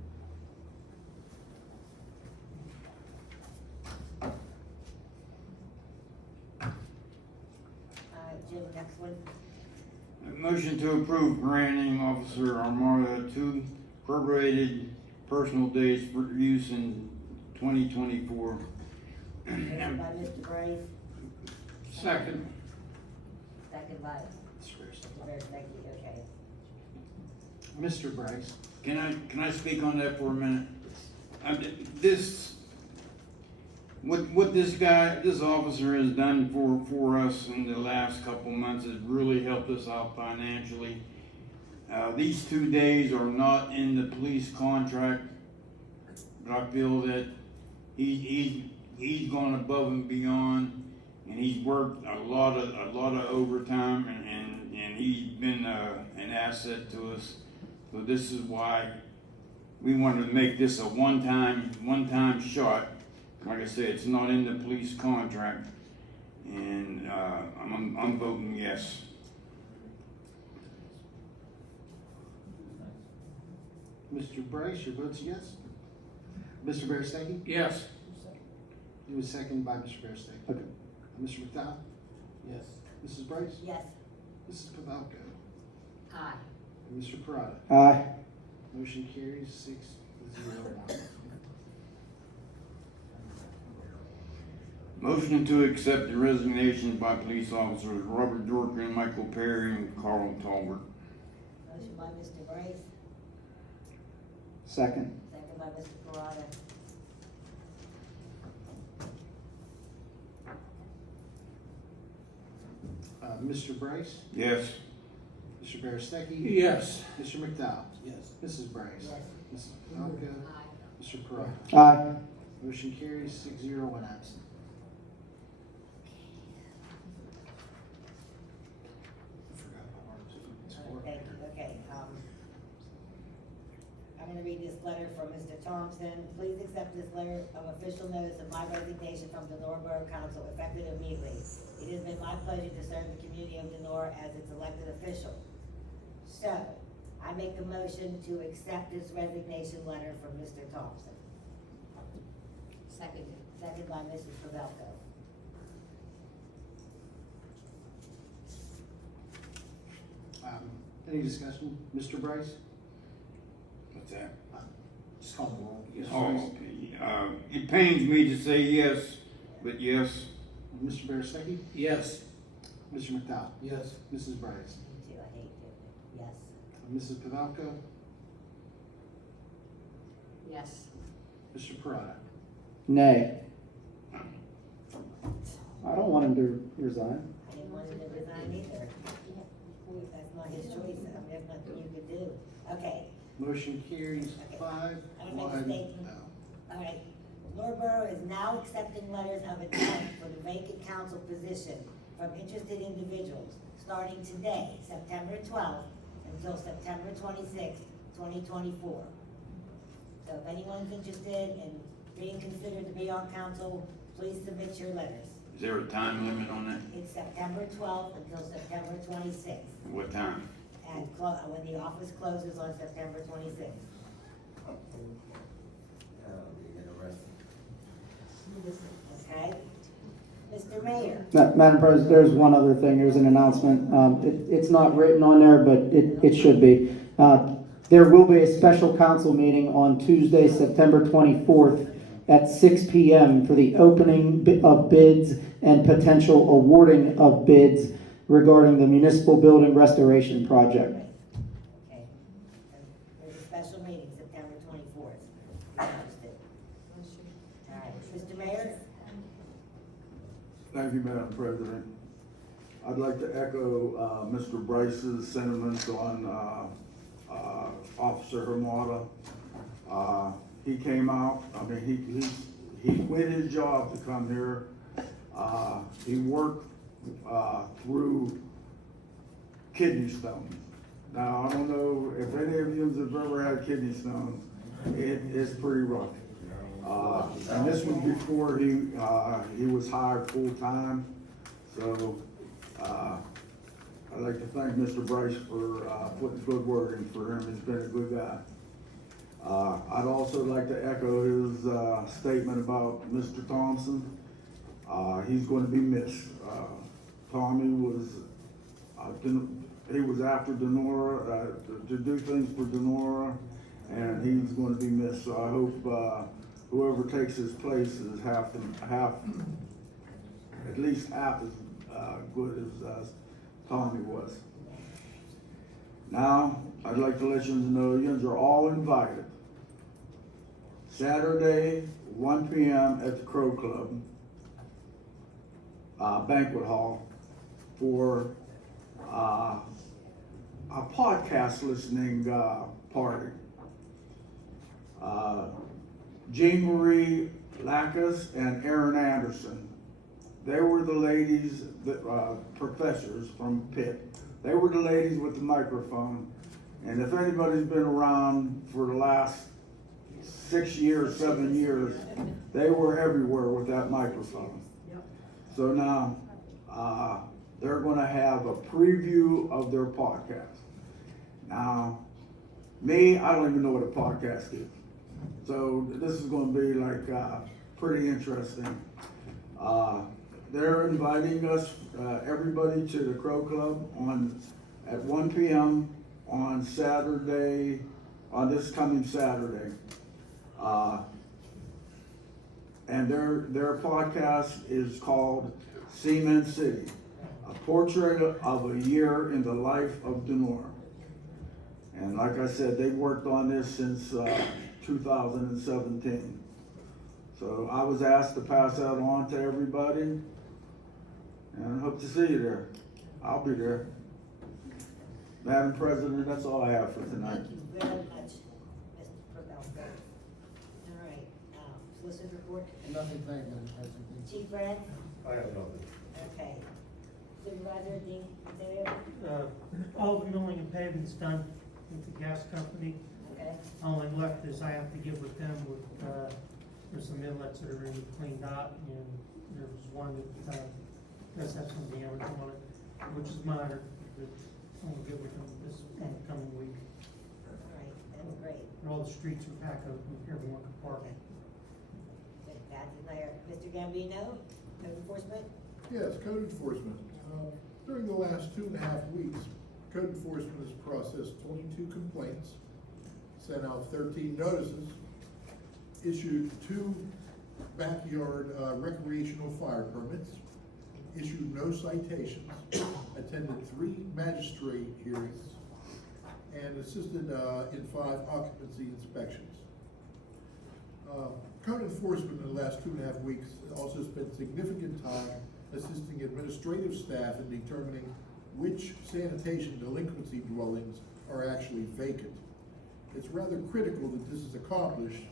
Jim, next one. Motion to approve granting Officer Armada 2 prorated personal days for use in 2024. Motion by Mr. Brice, Second. second by Mr. Berestecky. Mr. Berestecky, okay. Mr. Brice? Can I speak on that for a minute? What this officer has done for us in the last couple months has really helped us out financially. These 2 days are not in the police contract, but I feel that he's gone above and beyond, and he's worked a lot of overtime, and he's been an asset to us. So this is why we wanted to make this a one-time shot. Like I said, it's not in the police contract, and I'm voting yes. Mr. Brice, your vote's yes? Mr. Berestecky? Yes. It was seconded by Mr. Berestecky. Okay. Mr. McDowell? Yes. Mrs. Brice? Yes. Mrs. Pavelko? Aye. And Mr. Perrotta? Aye. Motion carries 601. Motion to accept the resignation by police officers Robert Dorkin, Michael Perry, and Carl Talbert. Motion by Mr. Brice, Second. second by Mr. Perrotta. Mr. Brice? Yes. Mr. Berestecky? Yes. Mr. McDowell? Yes. Mrs. Brice? Yes. Mrs. Pavelko? Aye. Mr. Perrotta? Aye. Motion carries 601 absent. I forgot about Mark's. Thank you, okay, I'm gonna read this letter from Mr. Thompson. Please accept this letter of official notice of my resignation from the Donora Borough Council effective immediately. It has been my pleasure to serve the community of Donora as its elected official. So, I make a motion to accept this resignation letter from Mr. Thompson. Second. Second by Mrs. Pavelko. Any discussion? Mr. Brice? What's that? Just call the roll. Oh, okay. It pains me to say yes, but yes. Mr. Berestecky? Yes. Mr. McDowell? Yes. Mrs. Brice? Me too, I hate it. Yes. Mrs. Pavelko? Yes. Mr. Perrotta? Nay. I don't want him to resign. I didn't want him to resign either. That's not his choice, I mean, there's nothing you could do. Okay, Motion carries 5-1. I'll make a statement. No. all right. Borough is now accepting letters of intent for the vacant council position from interested individuals, starting today, September 12th, until September 26th, 2024. So if anyone's interested in being considered to be on council, please submit your letters. Is there a time limit on that? It's September 12th until September 26th, What time? and when the office closes on September 26th. Okay? Mr. Mayor? Madam President, there's one other thing, there's an announcement. It's not written on there, but it should be. There will be a special council meeting on Tuesday, September 24th at 6 p.m. for the opening of bids and potential awarding of bids regarding the municipal building restoration project. Okay. There's a special meeting, September 24th. If you're interested. All right, Mr. Mayor? Thank you, Madam President. I'd like to echo Mr. Brice's sentiments on Officer Hermata. He came out, I mean, he quit his job to come here. He worked through kidney stones. Now, I don't know if any of you have ever had kidney stones. It is pretty rough. And this was before he was hired full-time. So, I'd like to thank Mr. Brice for putting good word in for him. He's been a good guy. I'd also like to echo his statement about Mr. Thompson. He's going to be missed. Tommy was, he was after Donora, to do things for Donora, and he's going to be missed. So I hope whoever takes his place is at least half as good as Tommy was. Now, I'd like to let you know you are all invited. Saturday, 1 p.m. at the Crow Club banquet hall for a podcast listening party. Jean Marie Lacus and Erin Anderson, they were the ladies, professors from Pitt. They were the ladies with the microphone. And if anybody's been around for the last 6 years, 7 years, they were everywhere with that microphone. So now, they're gonna have a preview of their podcast. Now, me, I don't even know what a podcast is. So this is gonna be like, pretty interesting. They're inviting us, everybody to the Crow Club at 1 p.m. on Saturday, on this coming Saturday. And their podcast is called Cement City, a portrait of a year in the life of Donora. And like I said, they've worked on this since 2017. So I was asked to pass that on to everybody, and I hope to see you there. I'll be there. Madam President, that's all I have for tonight. Thank you very much, Mr. Pavelko. All right, Solicitor report? Nothing tonight, Madam President. Chief Rands? I have nothing. Okay. Supervisor, Dean, All the milling and paving's done with the gas company. okay, Only left is I have to get with them with, there's some inlets that are in cleaned out, and there was one that, does have some damage on it, which is minor, but I'll get with them this coming week. all right, that's great. And all the streets are packed open, everyone can park. Good, Patsy, Mayor. Mr. Gambino, code enforcement? Yes, code enforcement. During the last 2.5 weeks, code enforcement has processed 22 complaints, sent out 13 notices, issued 2 backyard recreational fire permits, issued no citations, attended 3 magistrate hearings, and assisted in 5 occupancy inspections. Code enforcement in the last 2.5 weeks also spent significant time assisting administrative staff in determining which sanitation delinquency dwellings are actually vacant. It's rather critical that this is accomplished.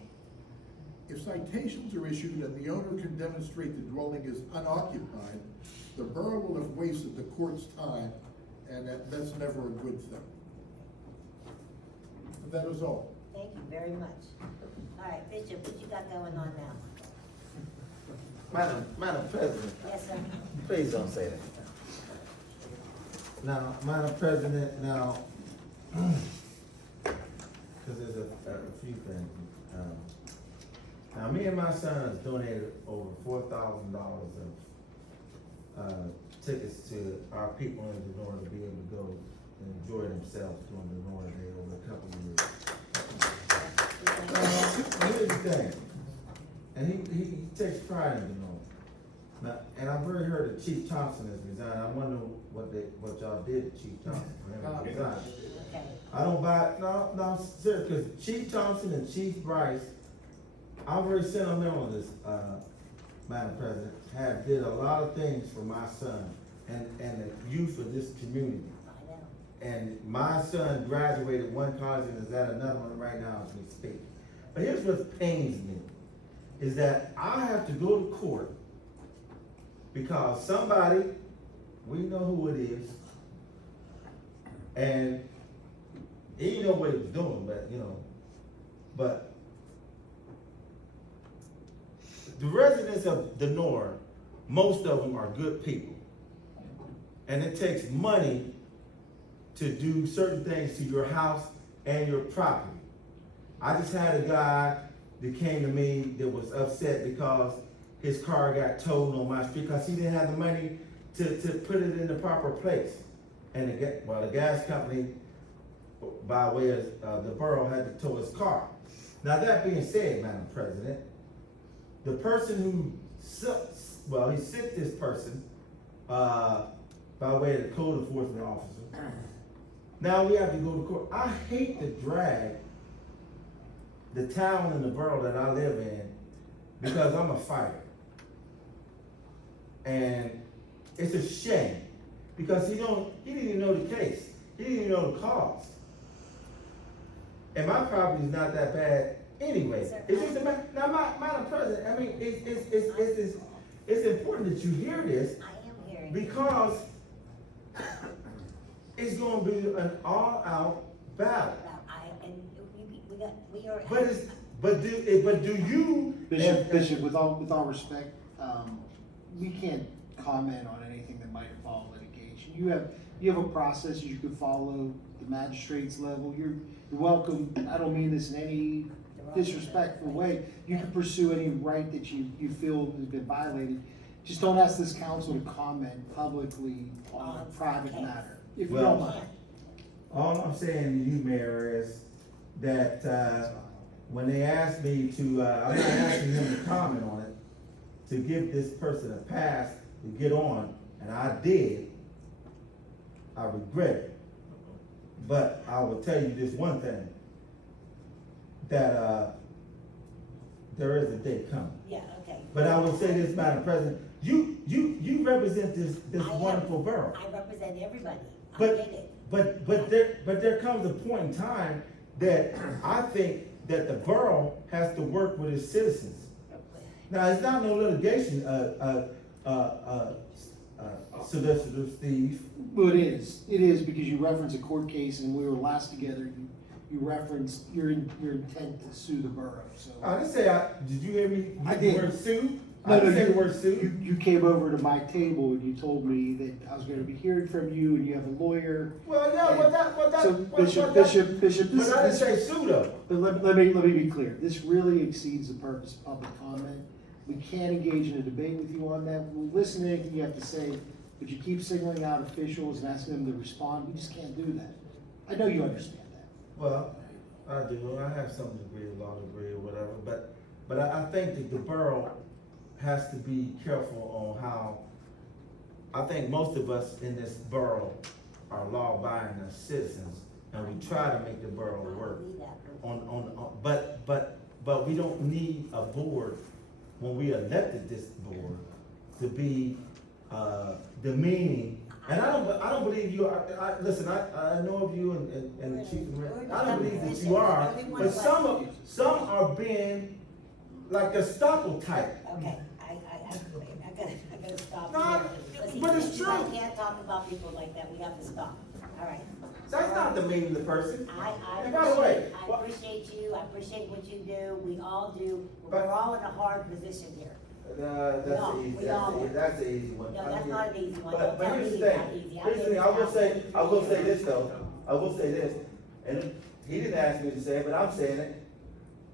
If citations are issued and the owner can demonstrate the dwelling is unoccupied, the borough will have wasted the court's time, and that's never a good thing. And that is all. Thank you very much. All right, Bishop, what you got going on now? Madam President, Yes, sir? please don't say that. Now, Madam President, now, because there's a few things. Now, me and my sons donated over $4,000 of tickets to our people in Donora to be able to go and enjoy themselves during the Donora Day over a couple of years. Here's the thing, and he takes pride in Donora. Now, and I've already heard that Chief Thompson has resigned. I wonder what y'all did to Chief Thompson for him to resign. Okay. I don't buy, no, seriously, because Chief Thompson and Chief Brice, I've already sent a memo on this, Madam President, did a lot of things for my son and the youth of this community. I know. And my son graduated one college and is at another one right now as we speak. But here's what pains me, is that I have to go to court because somebody, we know who it is, and he didn't know what he was doing, but the residents of Donora, most of them are good people. And it takes money to do certain things to your house and your property. I just had a guy that came to me that was upset because his car got towed on my street because he didn't have the money to put it in the proper place. And the gas company, by way of the borough, had to tow his car. Now that being said, Madam President, the person who he sent this person by way of the code enforcement officer. Now we have to go to court. I hate to drag the town and the borough that I live in because I'm a fighter. And it's a shame because he didn't even know the case. He didn't even know the cause. And my property is not that bad anyway. It's just a matter. Now, Madam President, I mean, it's important that you hear this. I am hearing. Because it's going to be an all-out battle. We are. But do you? Bishop, with all respect, we can't comment on anything that might involve litigation. You have a process you can follow, the magistrate's level. You're welcome. I don't mean this in any disrespectful way. You can pursue any right that you feel has been violated. Just don't ask this council to comment publicly on a private matter, if you don't mind. All I'm saying to you, Mayor, is that when they asked me to, I'm not asking him to comment on it, to give this person a pass to get on, and I did, I regret it. But I will tell you this one thing, that there is a day coming. Yeah, okay. But I will say this, Madam President, you represent this wonderful borough. I represent everybody. I But get it. but there comes a point in time that I think that the borough has to work with its citizens. Now, it's not no litigation, Solicitor Steve. Well, it is because you referenced a court case and we were last together, you referenced your intent to sue the borough, so. I didn't say, did you hear me? I use did. The word sue? No, I didn't say the word sue. You came over to my table and you told me that I was gonna be hearing from you and you have a lawyer. Well, yeah, So Bishop, this, but I didn't say sue though. but let me be clear, this really exceeds the purpose of public comment. We can't engage in a debate with you on that, we'll listen to anything you have to say, but you keep singling out officials and asking them to respond, we just can't do that. I know you understand that. Well, I do, I have some degree, law degree or whatever, but I think that the borough has to be careful on how I think most of us in this borough are law-abiding citizens, and we try to make the borough work. But we don't need a board, when we elected this board, to be, demeaning. And I don't believe you, listen, I know of you and the chief, I don't believe that you are, but some are being like a Gestapo type. Okay, I gotta stop No, here. Listen, but it's true. I can't talk about people like that, we have to stop, all right? That's not demeaning the person. I And by the way, appreciate you, I appreciate what you do, we all do, But- we're all in a hard position here. that's the easy one. No, that's not an easy one. But Don't here's the tell me thing, it's not easy. here's the thing, I will say this though, I will say this, and he didn't ask me to say it, but I'm saying it.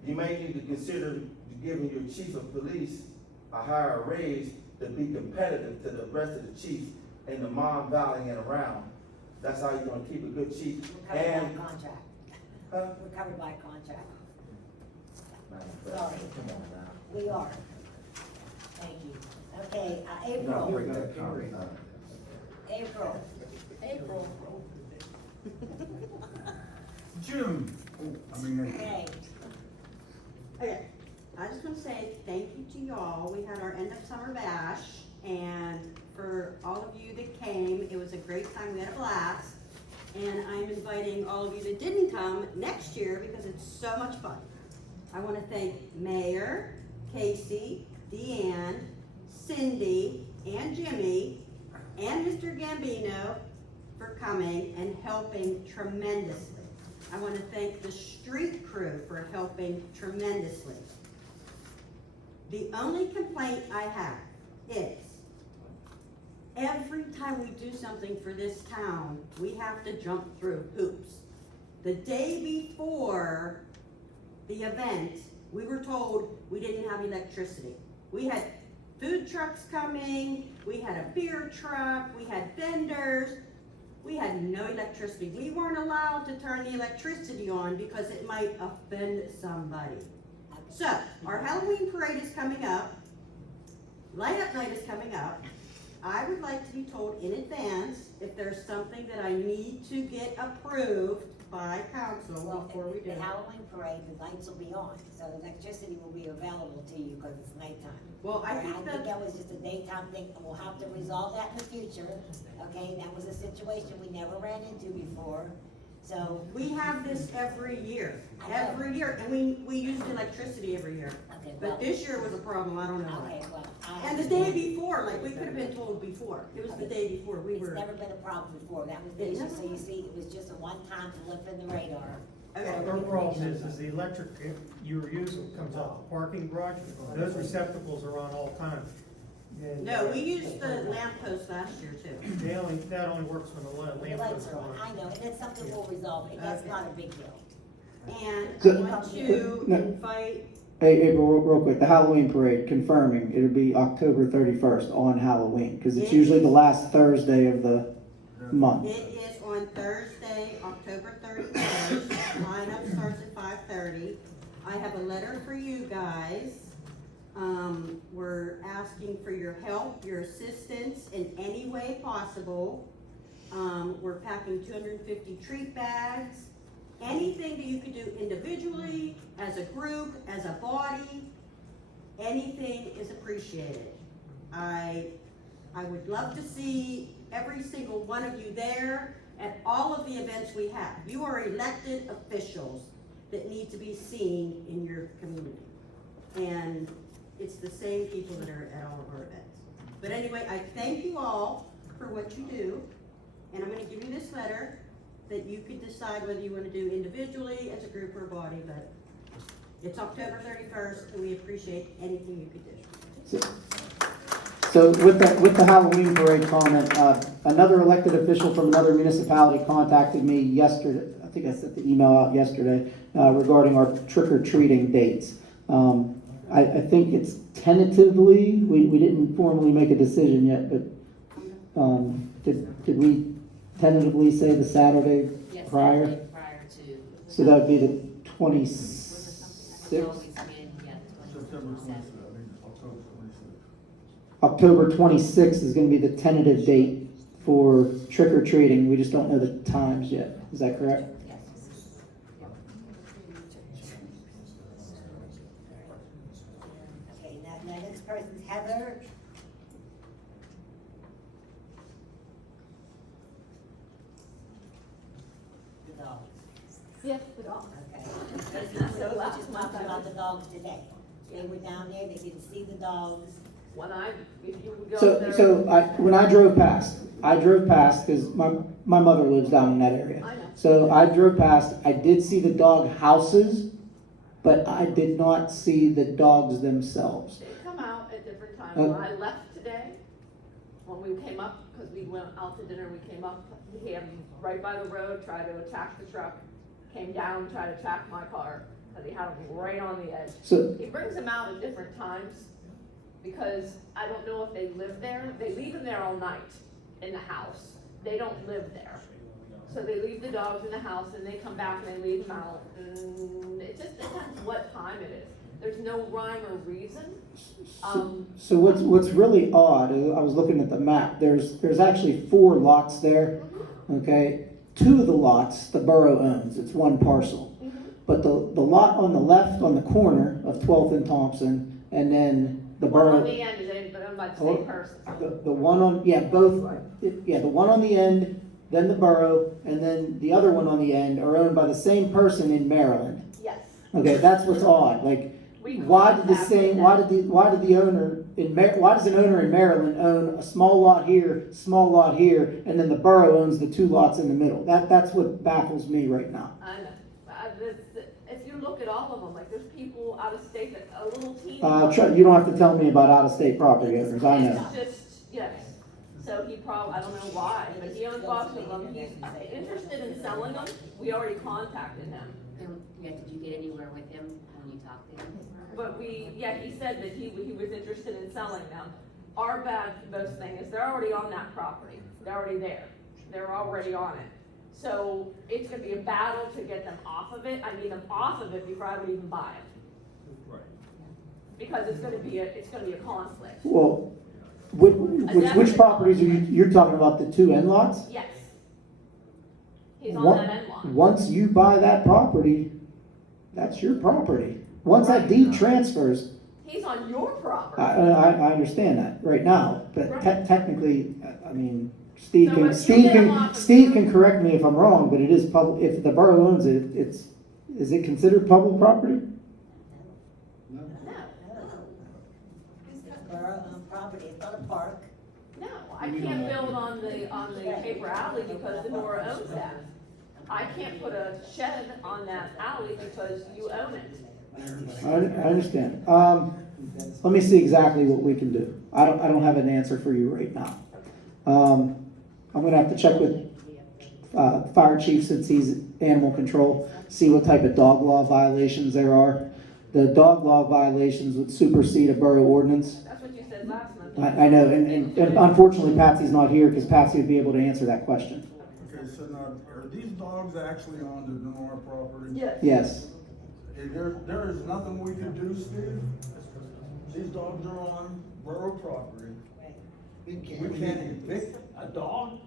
You may need to consider giving your chief of police a higher raise to be competitive to the rest of the chiefs in the Mon Valley and around. That's how you're gonna keep a good chief. We're covered And, by contract. huh? We're covered by contract. Come on now. We are. Thank you. Okay, No, April. bring that comment up. April. June. Okay. Okay, I just want to say thank you to y'all. We had our end of summer bash, and for all of you that came, it was a great time. We had a blast. And I'm inviting all of you that didn't come next year because it's so much fun. I want to thank Mayor, Casey, DeAnne, Cindy, and Jimmy, and Mr. Gambino for coming and helping tremendously. I want to thank the street crew for helping tremendously. The only complaint I have is every time we do something for this town, we have to jump through hoops. The day before the event, we were told we didn't have electricity. We had food trucks coming, we had a beer truck, we had vendors. We had no electricity. We weren't allowed to turn the electricity on because it might offend somebody. So, our Halloween parade is coming up. Light Up Night is coming up. I would like to be told in advance if there's something that I need to get approved by council Well, before we do the it. Halloween parade, the lights will be on, so electricity will be available to you because it's nighttime. Well, I think that was just a daytime thing, and we'll have to resolve that in the future, okay? That was a situation we never ran into before, so. We have this every year, and we use electricity every year. Okay, well. But this year was a problem, I don't know why. Okay, well. And the day before, like, we could have been told before, it was the day before, we It's were. never been a problem before, that was the It issue, never so you see, it was just a one-time blip in the radar. Okay. Our problem is the electric, if you use it, comes out the parking garage, those receptacles are on all time. And, No, we used the lamp post last year too. that only works when the The lamp lights is are on, on. I know, and it's something we'll resolve, and that's Okay. not a big deal. And So- I want to No. invite, Hey, April, real quick, the Halloween parade, confirming, it'll be October 31st on Halloween, because it's usually the last Thursday of the month. it is on Thursday, October 31st. Lineup starts at 5:30. I have a letter for you guys. We're asking for your help, your assistance in any way possible. We're packing 250 treat bags. Anything that you could do individually, as a group, as a body, anything is appreciated. I would love to see every single one of you there at all of the events we have. You are elected officials that need to be seen in your community. And it's the same people that are at all of our events. But anyway, I thank you all for what you do, and I'm gonna give you this letter that you could decide whether you wanna do individually, as a group, or a body, but it's October 31st, and we appreciate anything you could do. So with the Halloween parade comment, another elected official from another municipality contacted me yesterday, I think I sent the email out yesterday, regarding our trick-or-treating dates. I think it's tentatively, we didn't formally make a decision yet, but, did we tentatively say the Saturday Yes, prior? Saturday prior to. So that would be the 26th? Always been, yeah, 27th. October 26th is gonna be the tentative date for trick or treating. We just don't know the times yet. Is that correct? Okay, now next person's Heather. The dogs. Yes, the dog. Okay. We just talked about the dogs today. They were down there, they didn't see the dogs. If you would go there. When I drove past, because my mother lives down in that area. I know. So I drove past, I did see the dog houses, but I did not see the dogs themselves. They come out at different times. Oh. When I left today, when we came up, because we went out to dinner, we came up, he had them right by the road, tried to attack the truck, came down, tried to attack my car, because he had them right on the edge. So- He brings them out at different times, because I don't know if they live there. They leave them there all night in the house. They don't live there. So they leave the dogs in the house and they come back and they leave them out. And it just depends what time it is. There's no rhyme or reason. So what's really odd, I was looking at the map, there's actually 4 lots there, okay? 2 of the lots, the borough owns, it's one parcel. But the lot on the left, on the corner of 12th and Thompson, and then the One borough. on the end is owned by the same person. The one on, the one on the end, then the borough, and then the other one on the end are owned by the same person in Maryland. Yes. Okay, that's what's odd, like, why does an owner in Maryland own a small lot here, and then the borough owns the 2 lots in the middle? That's what baffles me right now. I know. If you look at all of them, like there's people out of state that a little teeny. You don't have to tell me about out-of-state property owners, I know. It's just, yes. So he probably, I don't know why, but he owns lots of them. He's interested in selling them. We already contacted him. Did you get anywhere with him when you talked to him? But he said that he was interested in selling them. Our bad most thing is they're already on that property. They're already there. They're already on it. So it's gonna be a battle to get them off of it. I need them off of it before I would even buy it. Right. Because it's gonna be a conflict. Well, which properties are you're talking about, the 2 end lots? Yes. He's on that end lot. Once you buy that property, that's your property. Once that deed transfers, He's on your property. I understand that right now, but Right. technically, I mean, Steve So can, if you get them off of- correct me if I'm wrong, but it is public, if the borough owns it, is it considered public property? No, It's borough-owned property, it's not a park. no, I can't build on the paper alley because Donora owns that. I can't put a shed on that alley because you own it. I understand. Let me see exactly what we can do. I don't have an answer for you right now. I'm gonna have to check with, fire chief since he's animal control, see what type of dog law violations there are. The dog law violations would supersede a borough ordinance. That's what you said last month. I know, and unfortunately Patsy's not here because Patsy would be able to answer that question. Okay, so now, are these dogs actually on the Donora property? Yes. Yes. There is nothing we can do, Steve? These dogs are on borough property. We can't evict a dog?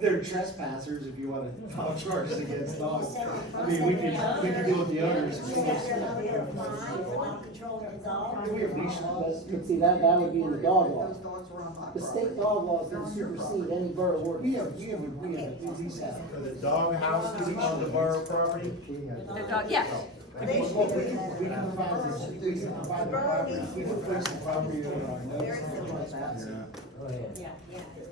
They're trespassers if you want to file charges against dogs. I mean, we can deal with the owners. You got your number of fines on controlling the dog. We have leash laws. But see, that would be in the dog law. The state dog laws don't supersede any borough ordinance. We lease have. The dog house is on the borough property? The dog, yes. We can provide the property, we can place the property on our notes.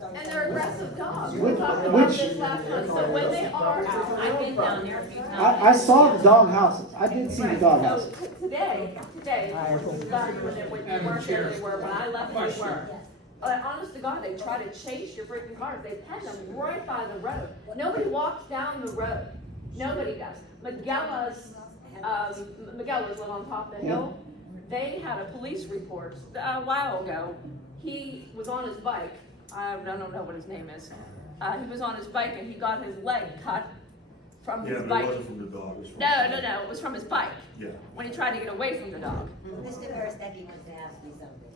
And they're aggressive dogs. We talked about this last month. So when they are out, I've been down there a few times. I saw the dog houses. I did see the dog houses. So today, when they weren't there, they were, when I left, they were. Honest to God, they try to chase your freaking cars. They pen them right by the road. Nobody walks down the road. Nobody does. McDowell's live on top of the hill. They had a police report a while ago. He was on his bike. I don't know what his name is. He was on his bike and he got his leg cut from Yeah, his but bike. it wasn't from the dog, it was from. No, it was from his bike. Yeah. When he tried to get away from the dog. Mr. Berestecky wants to ask you something.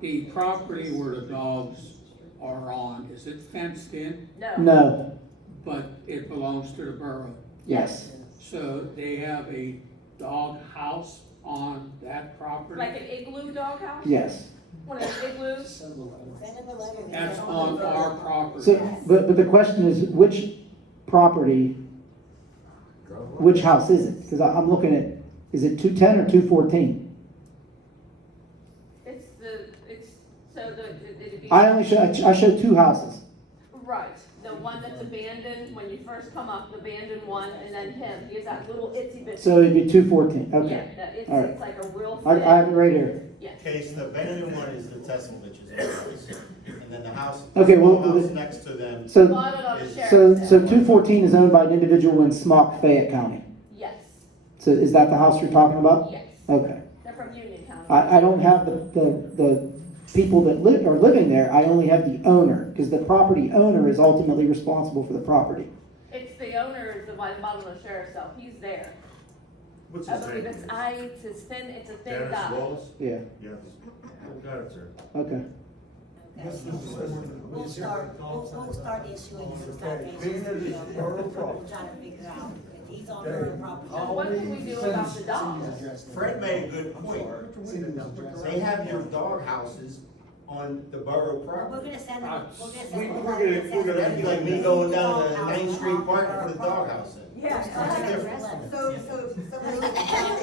the property where the dogs are on, is it fenced in? No. No, But it belongs to the borough. yes. So they have a dog house on that property? Like an igloo doghouse? Yes. One of those igloos? Send them a letter. That's on our property. So, but the question is, which property, which house is it? Because I'm looking at, is it 210 or 214? It'd be. I only show, I showed two houses. Right, the one that's abandoned, when you first come up, the abandoned one, and then him, he has that little itsy bitsy. So it'd be 214, Yeah, okay. that, it's, All right. it's like a real I thin. have it right here. Yes. Okay, so the abandoned one is the Tesselvich's house, and then the house, Okay, the well, house next to them. So, Bought it on the is- sheriff's so sale. 214 is owned by an individual in Smock, Fayette County. Yes, So is that the house you're talking about? yes, Okay. they're from Union County. I don't have the people that are living there, I only have the owner, because the property owner is ultimately responsible for the property. It's the owner, is the one bottom of the sheriff's sale, he's there. What's I his believe name? it's his thin, it's a thin Dennis guy. Wallace? Yeah, Yes. Got it, sir. okay. We'll start issuing some citations. We'll try to figure out if he's on borough property. So what can we do about the dogs? Fred made a good point. They have your dog houses on the borough We're property. gonna send them, we're gonna send them. We're gonna, that'd be like me going down to 9th Street Park and put a dog house in. Yeah. What's the difference? So somebody The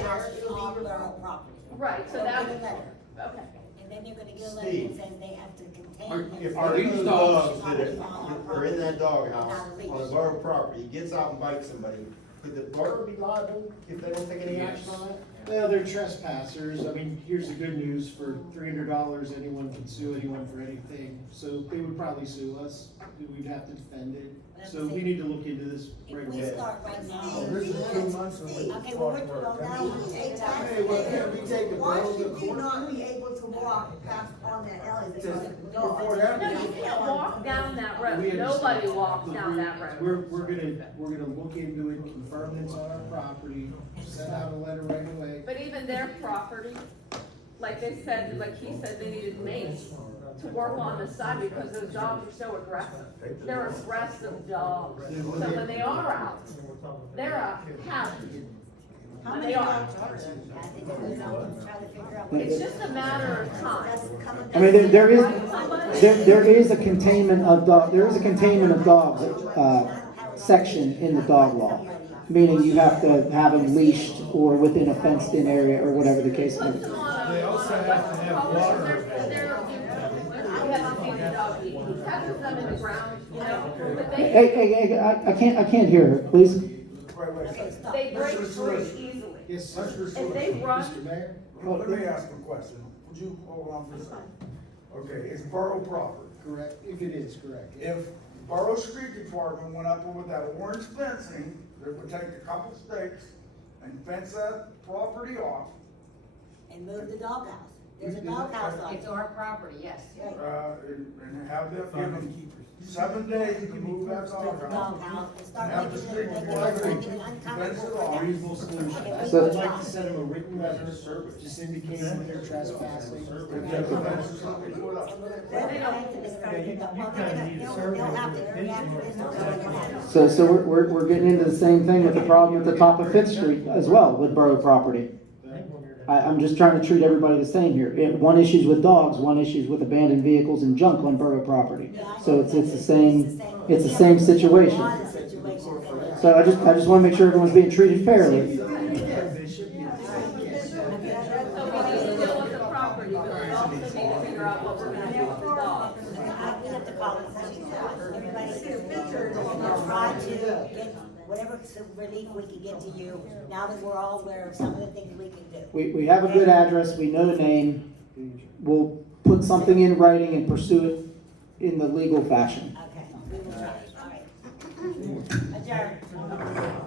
house is on borough property. Right, so They'll that, get a letter, okay. and then you're gonna get a letter that says they have to contain. If Are one of these those dogs- dogs that are in that dog house on the borough property, gets out and bites somebody, could the borough be liable if they don't take any action on that? Well, they're trespassers. I mean, here's the good news, for $300, anyone can sue anyone for anything. So they would probably sue us, we'd have to defend it. So we need to look into this right If we away. start right now. This is 2 months of Okay, well, Hey, well, can we take the Why borough to should you court? not be able to walk past on that alley? Before that, No, you can't walk down that We road, understand. nobody walks down that road. We're gonna look into it, confirm it's on our property, send out a letter right away. But even their property, like they said, like he said, they needed mates to work on the side because those dogs are so aggressive. They're aggressive dogs. So when they are out, they're a hazard. How When many they are. dogs are there? I think we're gonna try to figure out. It's just a matter of time. I mean, there is a containment of dogs, section in the dog law. Meaning you have to have them leashed or within a fenced in area or whatever the case may be. They also have to have water. You haven't seen the dog eat. He touches them in the ground, you know, but Hey, I can't hear her, please. they break free easily. Yes, sir. If they run, Mr. Mayor? Let me ask a question. Would you hold on for a second? Okay, it's borough property. Correct, if it is, correct. If Borough Street Department went up with that orange fencing, that would take a couple stakes and fence that property off, And move the doghouse. There's a doghouse on it. It's our property, yes. and have them give them 7 days to move that dog house. Doghouse, and start Have the making street it, making department it fence it uncomfortable off. for them. Reasonable solution. So- I'd like to send them a written letter, just indicating that they're trespassing. If the fence is not put up. They don't have to they'll have to react to this. So we're getting into the same thing with the problem at the top of Fifth Street as well with borough property. I'm just trying to treat everybody the same here. One issue's with dogs, one issue's with abandoned vehicles and junk on borough property. So it's the same situation. So I just wanna make sure everyone's being treated fairly. so we need to deal with the property, but we also need to figure out what we're gonna do with the dogs. We have to call it. Everybody see a picture. We'll try to get whatever relief we can get to you, now that we're all aware of some of the things we can do. We have a good address, we know the name. We'll put something in writing and pursue it in the legal fashion. Okay, we will try, all right. Adjourn.